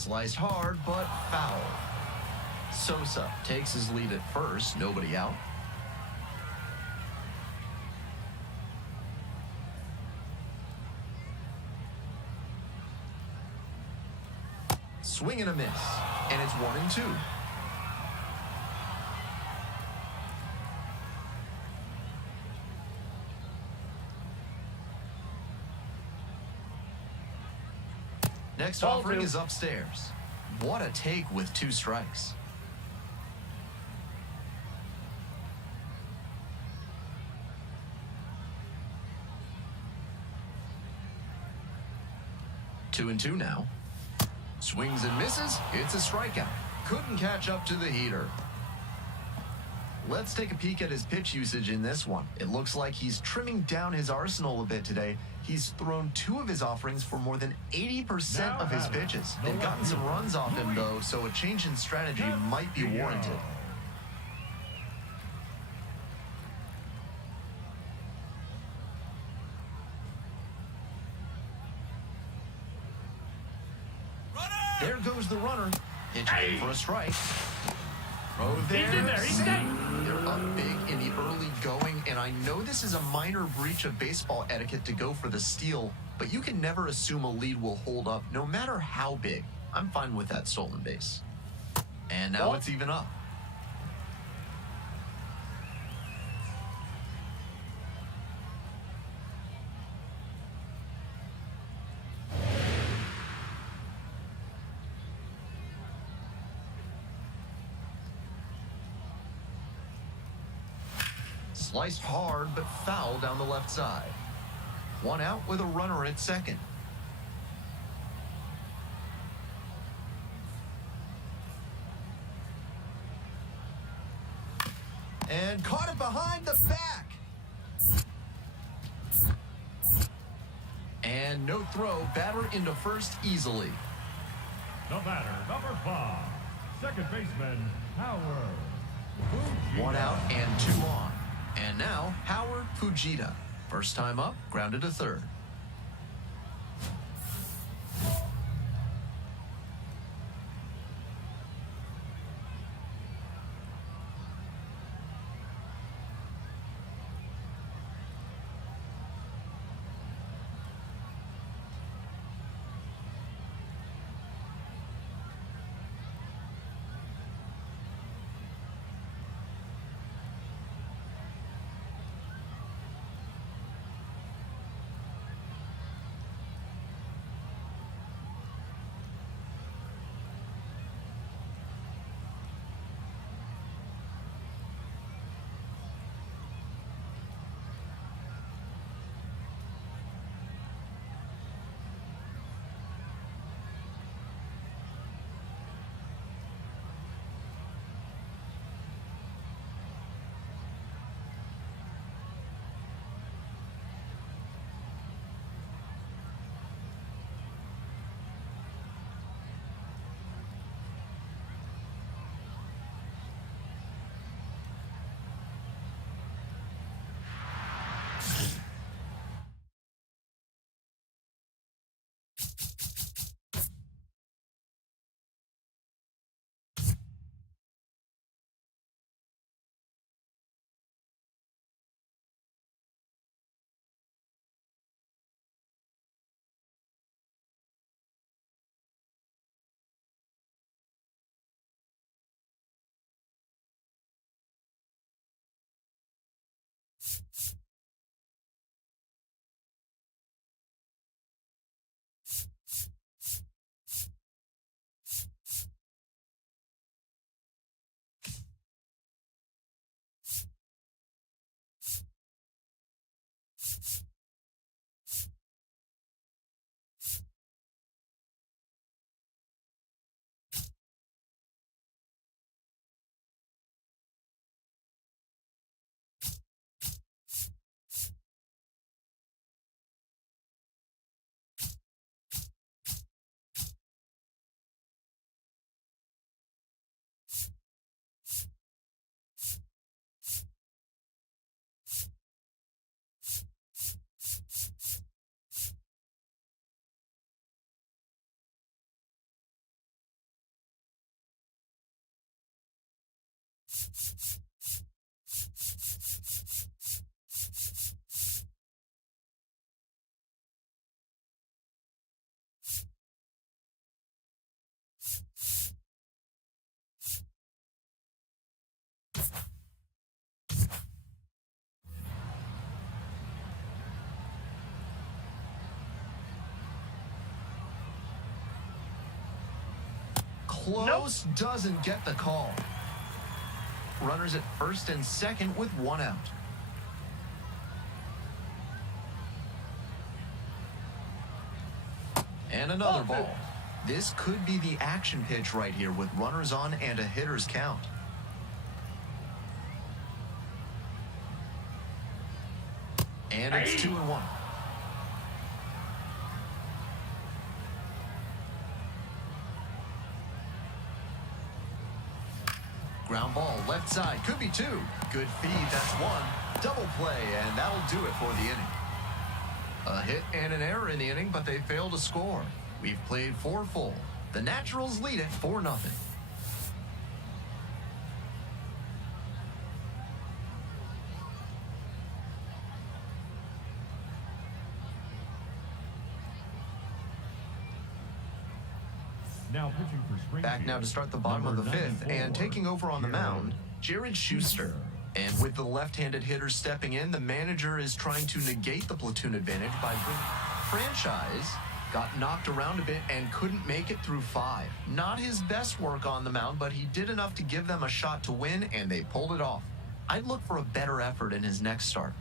Sliced hard, but foul. Sosa takes his lead at first, nobody out. Swing and a miss, and it's 1-2. Next Ball offering two. is upstairs. What a take with 2 strikes. Two and two now. Swings and misses. It's a strikeout. Couldn't catch up to the heater. Let's take a peek at his pitch usage in this one. It looks like he's trimming down his arsenal a bit today. He's thrown 2 of his offerings for more than 80% of his pitches. They've gotten some runs off him, though, so a change in strategy might be warranted. There goes the runner. Pitching for a strike. Oh, He's in there. He's safe. They're up big in the early going, and I know this is a minor breach of baseball etiquette to go for the steal, but you can never assume a lead will hold up, no matter how big. I'm fine with that stolen base. And now it's even up. Sliced hard, but foul down the left side. 1 out with a runner at second. And caught it behind the back. And no throw, batter into first easily. The batter, number 5, second baseman, Howard Fujita. 1 out and 2 on. And now, Howard Fujita. First time up, grounded to third. Close doesn't get the call. Runners at first and second with one out. And another ball. This could be the action pitch right here with runners on and a hitter's count. And it's 2-1. Ground ball, left side, could be two. Good feed, that's one. Double play, and that'll do it for the inning. A hit and an error in the inning, but they failed to score. We've played 4 full. The Naturals lead it 4-0. Now pitching for Springfield. Back now to start the bottom of the number 5th, 94, and taking over on the mound, Jared Schuster. And with the left-handed hitter stepping in, the manager is trying to negate the platoon advantage by Franchise got knocked around a bit and couldn't make it through 5. Not his best work on the mound, but he did enough to give them a shot to win, and they pulled it off. I'd look for a better effort in his next start.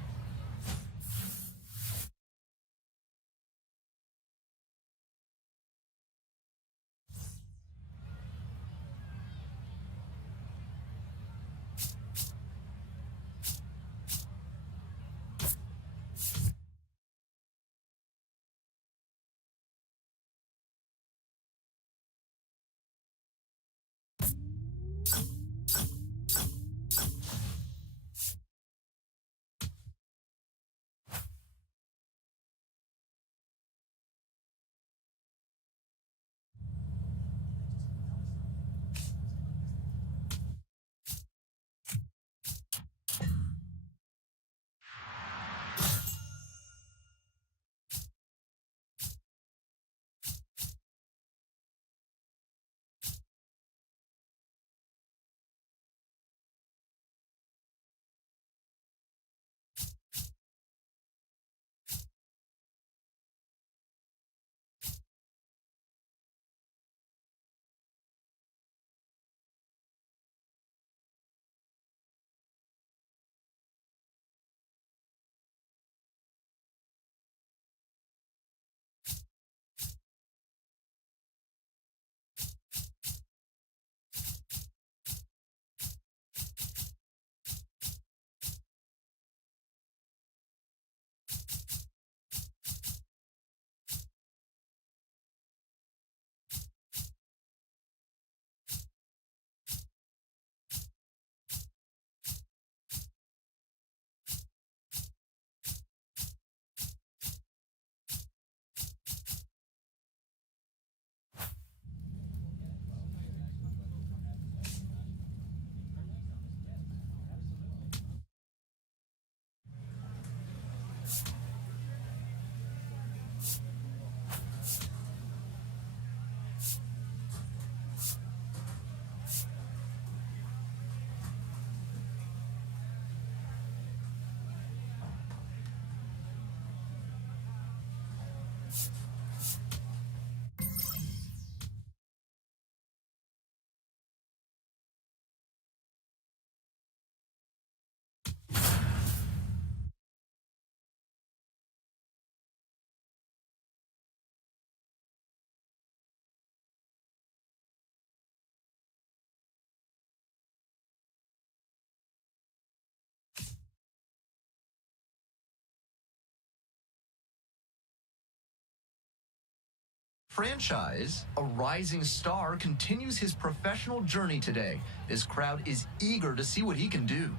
Franchise, a rising star, continues his professional journey today. This crowd is eager to see what he can do.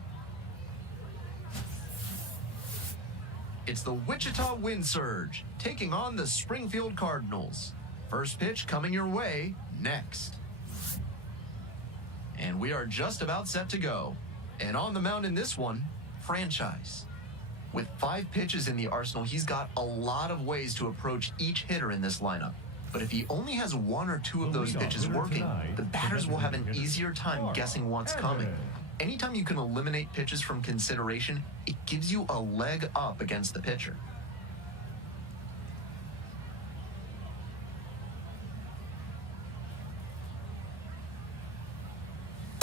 It's the Wichita Wind Surge taking on the Springfield Cardinals. First pitch coming your way next. And And we are just about set to go. And on the mound in this one, Franchise. With 5 pitches in the arsenal, he's got a lot of ways to approach each hitter in this lineup. But if he only has 1 or 2 of those pitches working, the batters will have an easier time guessing what's coming. Anytime you can eliminate pitches from consideration, it gives you a leg up against the pitcher.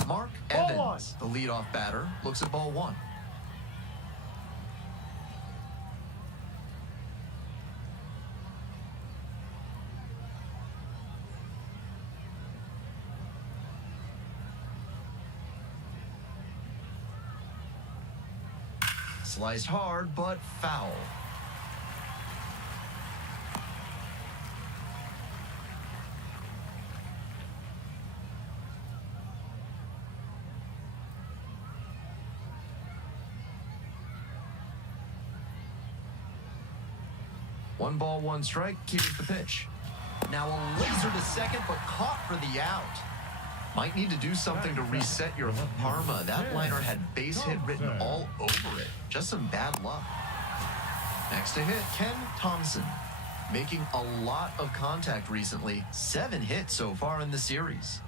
Mark Evans, the leadoff batter, looks at ball 1. Sliced hard, but foul. One ball, one strike. Here's the pitch. Now a laser to second, but caught for the out. Might need to do something to reset your Parma. That liner had base hit written all over it. Just some bad luck. Next to hit, Ken Thompson. Making a lot of contact recently. 7 hits so far in the series.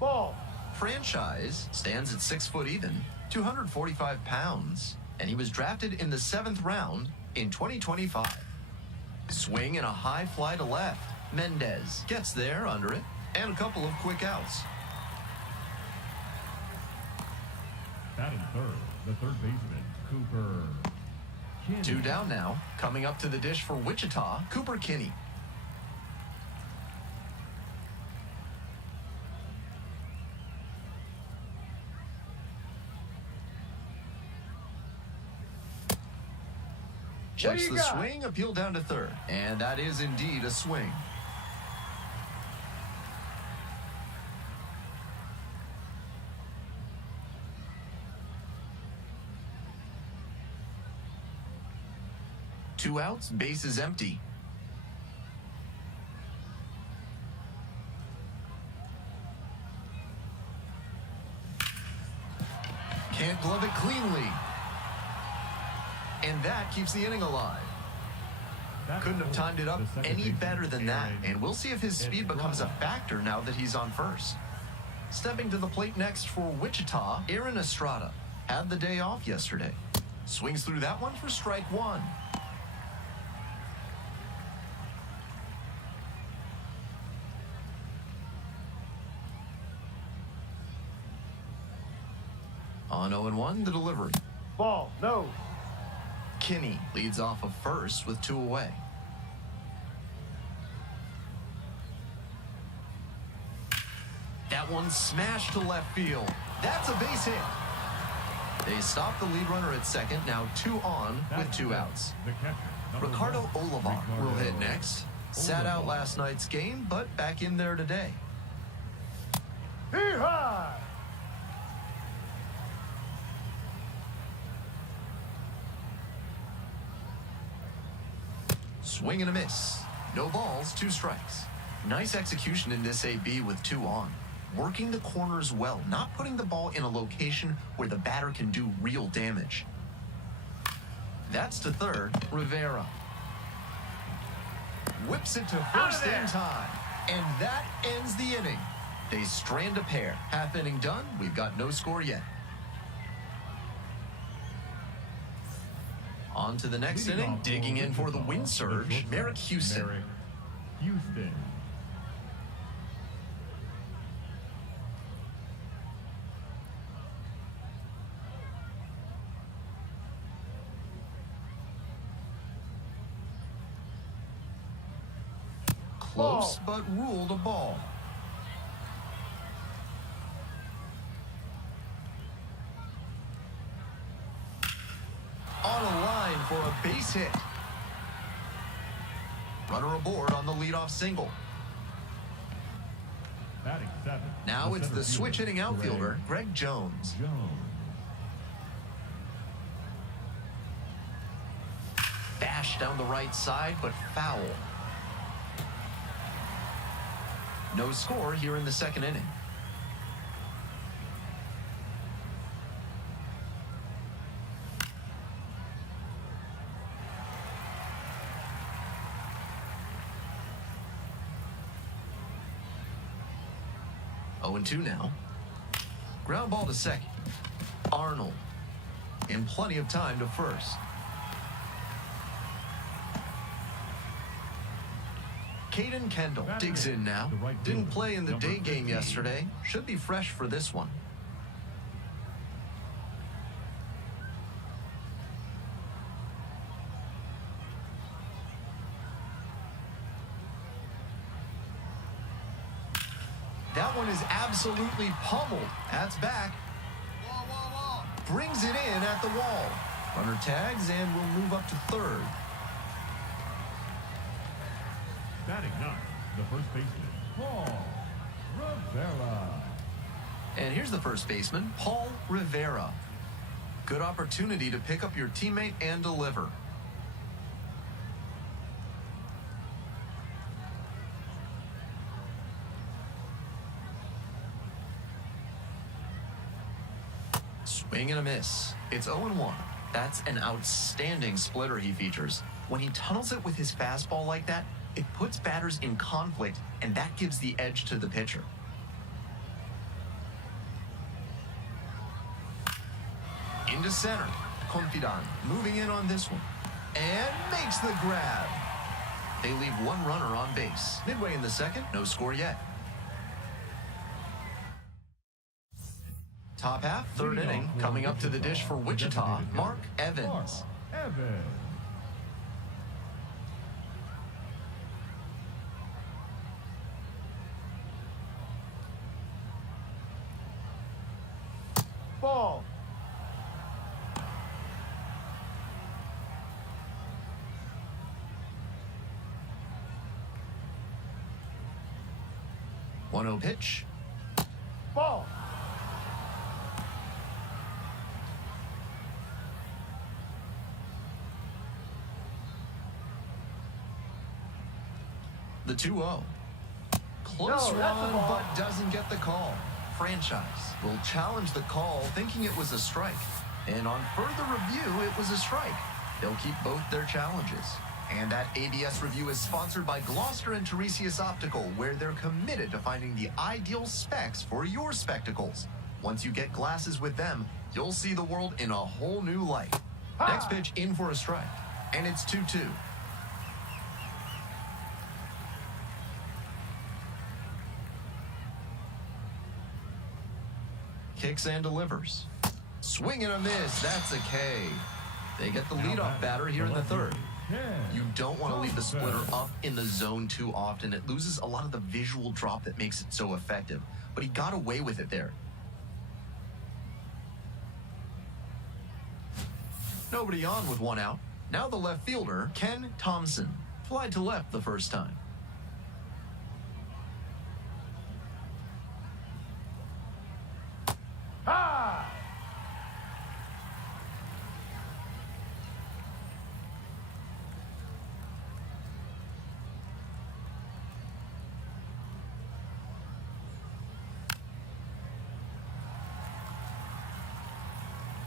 Ball. Franchise stands at 6 foot even, 245 pounds, and he was drafted in the 7th round in 2025. Swing and a high fly to left. Mendez gets there under it, and a couple of quick outs. Batting third, the third baseman, Cooper Kinney. 2 down now. Coming up to the dish for Wichita, Cooper Kinney. Checks the swing, appeal down to third. And that is indeed a swing. Two outs, base is empty. Can't glove it cleanly. And that keeps the inning alive. Couldn't have timed it up any better than that. And we'll see if his speed becomes a factor now that he's on first. Stepping to the plate next for Wichita, Aaron Estrada. Had the day off yesterday. Swings through that one for strike 1. On 0-1, the delivery. Ball. No. Kinney leads off of first with 2 away. That one smashed to left field. That's a base hit. They stop the lead runner at second, now 2 on with 2 outs. The catcher, number Ricardo 1, Olivar will hit Ricardo next. Sat out Olivar. last night's game, but back in there today. Hee-haw! Swing and a miss. No balls, 2 strikes. Nice execution in this AB with 2 on. Working the corners well, not putting the ball in a location where the batter can do real damage. That's to third, Rivera. Whips it to first in time. And that ends the inning. They strand a pair. Half inning done, we've got no score yet. On to the next Leading inning, off digging in for the Wichita, win surge, shortstop, Merrick Houston. Merrick Houston. Close, but ruled a ball. On a line for a base hit. Runner aboard on the leadoff single. Batting 7. Now it's center the switch fielder, hitting outfielder, Greg Jones. Bash down the right side, but foul. No score here in the second inning. Oh, 0-2 now. Ground ball to second. Arnold in plenty of time to first. Caden Kendall digs in now. Didn't play in the day game yesterday. Should be fresh for this one. That one is absolutely pummeled. That's back. Brings it in at the wall. Runner tags and will move up to third. Batting ninth, the first baseman, Paul Rivera. And here's the first baseman, Paul Rivera. Good opportunity to pick up your teammate and deliver. Swing and a miss. It's 0-1. That's an outstanding splitter he features. When he tunnels it with his fastball like that, it puts batters in conflict, and that gives the edge to the pitcher. Into center. Confidant moving in on this one. And makes the grab. They leave one runner on base. Midway in the second, no score yet. Top half, third inning, coming up to the dish for Wichita, Mark Evans. Evans. Ball. One-oh pitch. Ball. The 2-0. Close No, that's a one, ball. but doesn't get the call. Franchise will challenge the call, thinking it was a strike. And on further review, it was a strike. They'll keep both their challenges. And that ABS review is sponsored by Gloucester and Tiresias Optical, where they're committed to finding the ideal specs for your spectacles. Once you get glasses with them, you'll see the world in a whole new light. Next pitch in for a strike. And it's 2-2. Kicks and delivers. Swing and a miss. That's a K. They get the leadoff batter here in the third. You don't want to leave the splitter up in the zone too often. It loses a lot of the visual drop that makes it so effective. But he got away with it there. Nobody on with one out. Now the left fielder, Ken Thompson. Flied to left the first time. Ha!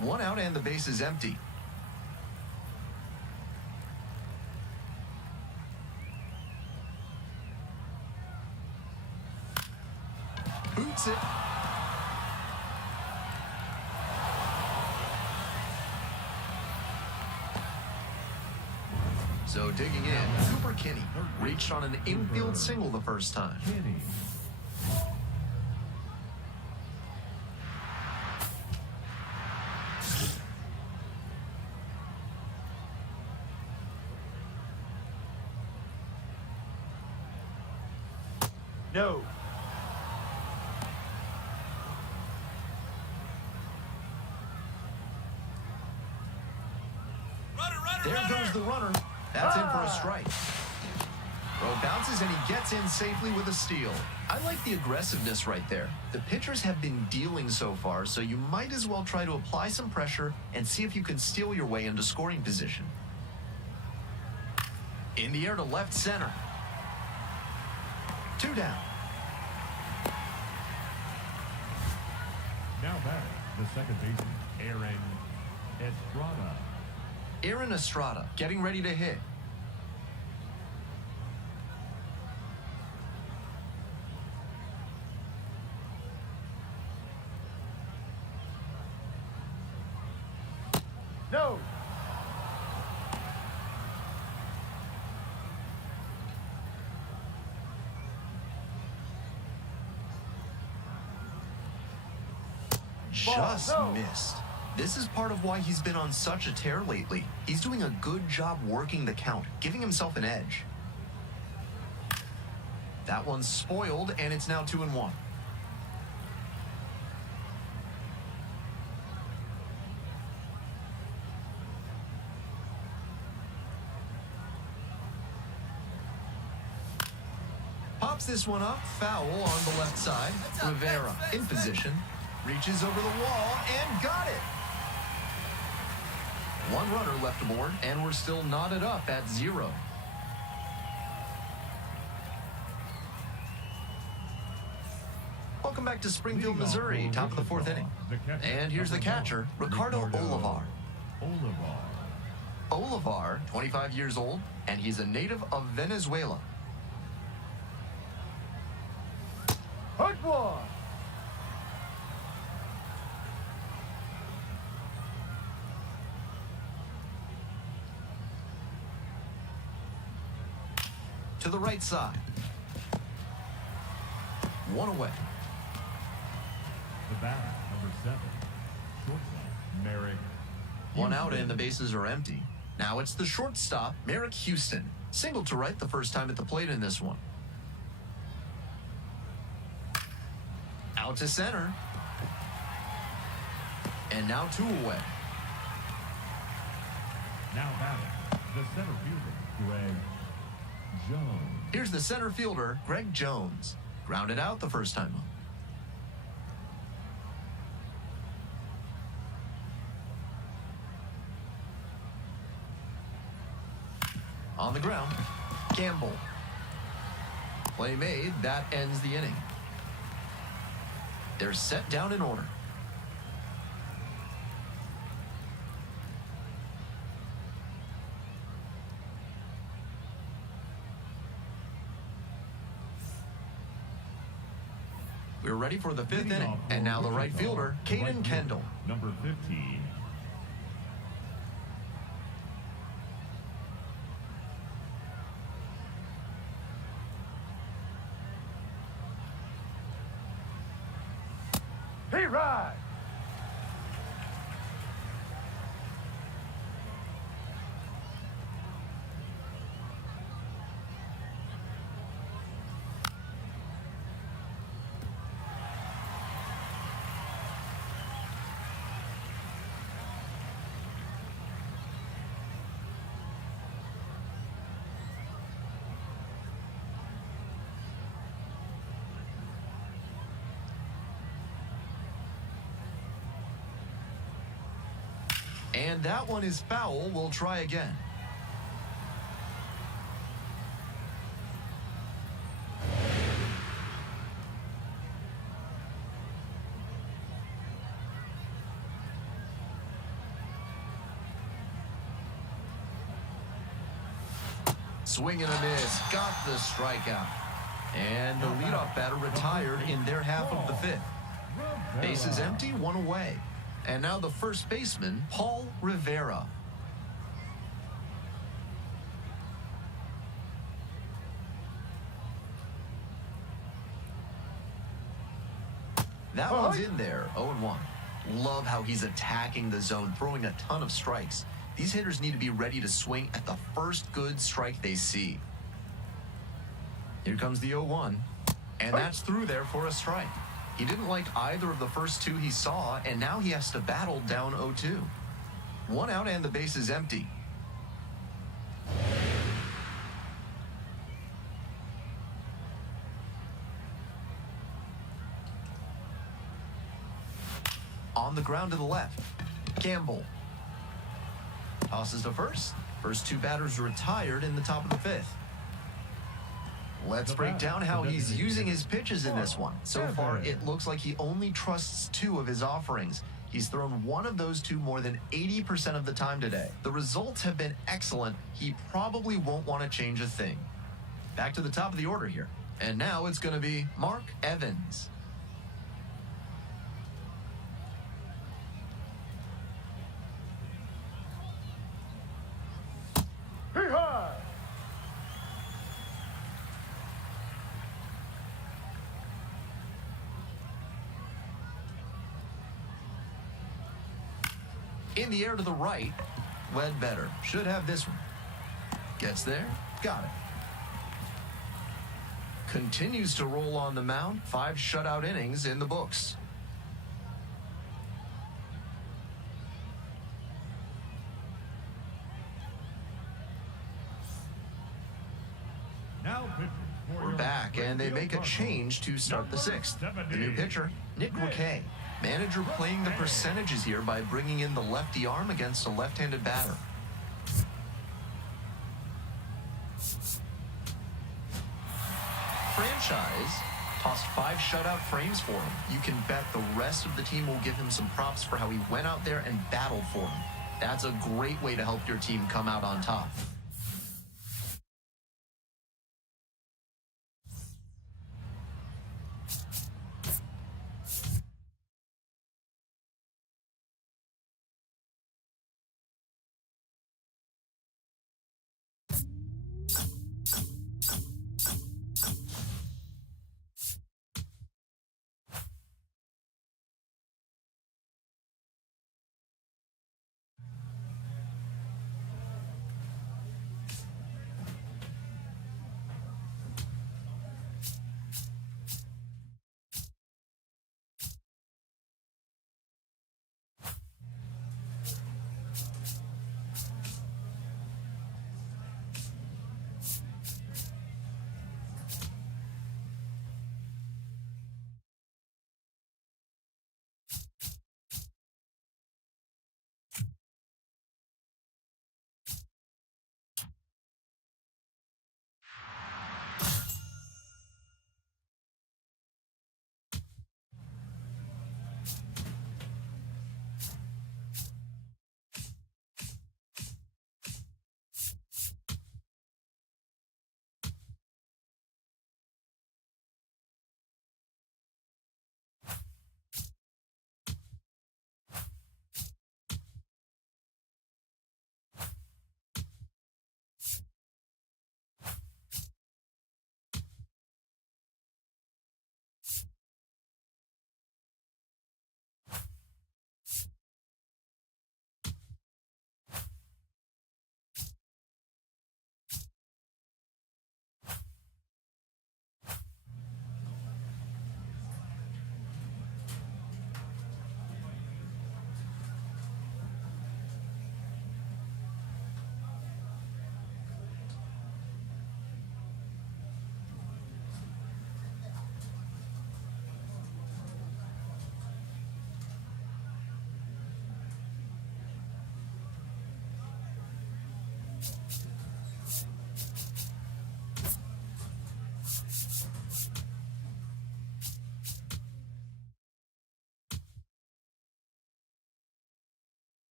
One out and the base is empty. Boots it. So digging in, Cooper Kinney reached on an infield single the first time. Kenny. No. There goes the runner. That's in for a strike. Throw bounces and he gets in safely with a steal. I like the aggressiveness right there. The pitchers have been dealing so far, so you might as well try to apply some pressure and see if you can steal your way into scoring position. In the air to left center. 2 down. Now batting, the second baseman, Aaron Estrada. Aaron Estrada getting ready to hit. No. Just no. missed. This is part of why he's been on such a tear lately. He's doing a good job working the count, giving himself an edge. That one's spoiled, and it's now 2-1. Pops this one up, foul on the left side. Rivera in position, reaches over the wall, and got it. One runner left aboard, and we're still knotted up at 0. Welcome back to Springfield, Missouri, top of the 4th inning. And here's the catcher, Ricardo Olivar. Olivar, 25 years old, and he's a native of Venezuela. Hard one. To the right side. One away. The batter, number 7, shortstop, Merrick. One out and the bases are empty. Now it's the shortstop, Merrick Houston. Single to right the first time at the plate in this one. Out to center. And now 2 away. Now batting, the center fielder, Greg Jones. Here's the center fielder, Greg Jones. Grounded out the first time up. On the ground, Campbell. Play made, that ends the inning. They're set down in order. We're ready for the 5th inning, and now the right fielder, Caden Kendall. Number 15. He ride. And that one is foul. We'll try again. Swing and a miss. Got the strikeout. And the leadoff batter retired in their half of the 5th. Bases empty, 1 away. And now the first baseman, Paul Rivera. That one's in there, 0-1. Love how he's attacking the zone, throwing a ton of strikes. These hitters need to be ready to swing at the first good strike they see. Here comes the 0-1, and that's through there for a strike. He didn't like either of the first 2 he saw, and now he has to battle down 0-2. 1 out and the base is empty. On the ground to the left, Campbell. Tosses to first. First 2 batters retired in the top of the 5th. Let's break down how he's using his pitches in this one. So far, it looks like he only trusts 2 of his offerings. He's thrown one of those 2 more than 80% of the time today. The results have been excellent. He probably won't want to change a thing. Back to the top of the order here. And now it's going to be Mark Evans. Be high. In the air to the right, Ledbetter should have this one. Gets there, got it. Continues to roll on the mound, 5 shutout innings in the books. Now pitching for We're your back, and they Springfield make a Cardinals, change to start the 6th. The new pitcher, Nick McKay. Manager playing the percentages here by bringing in the lefty arm against a left-handed batter. Franchise tossed 5 shutout frames for him. You can bet the rest of the team will give him some props for how he went out there and battled for him. That's a great way to help your team come out on top.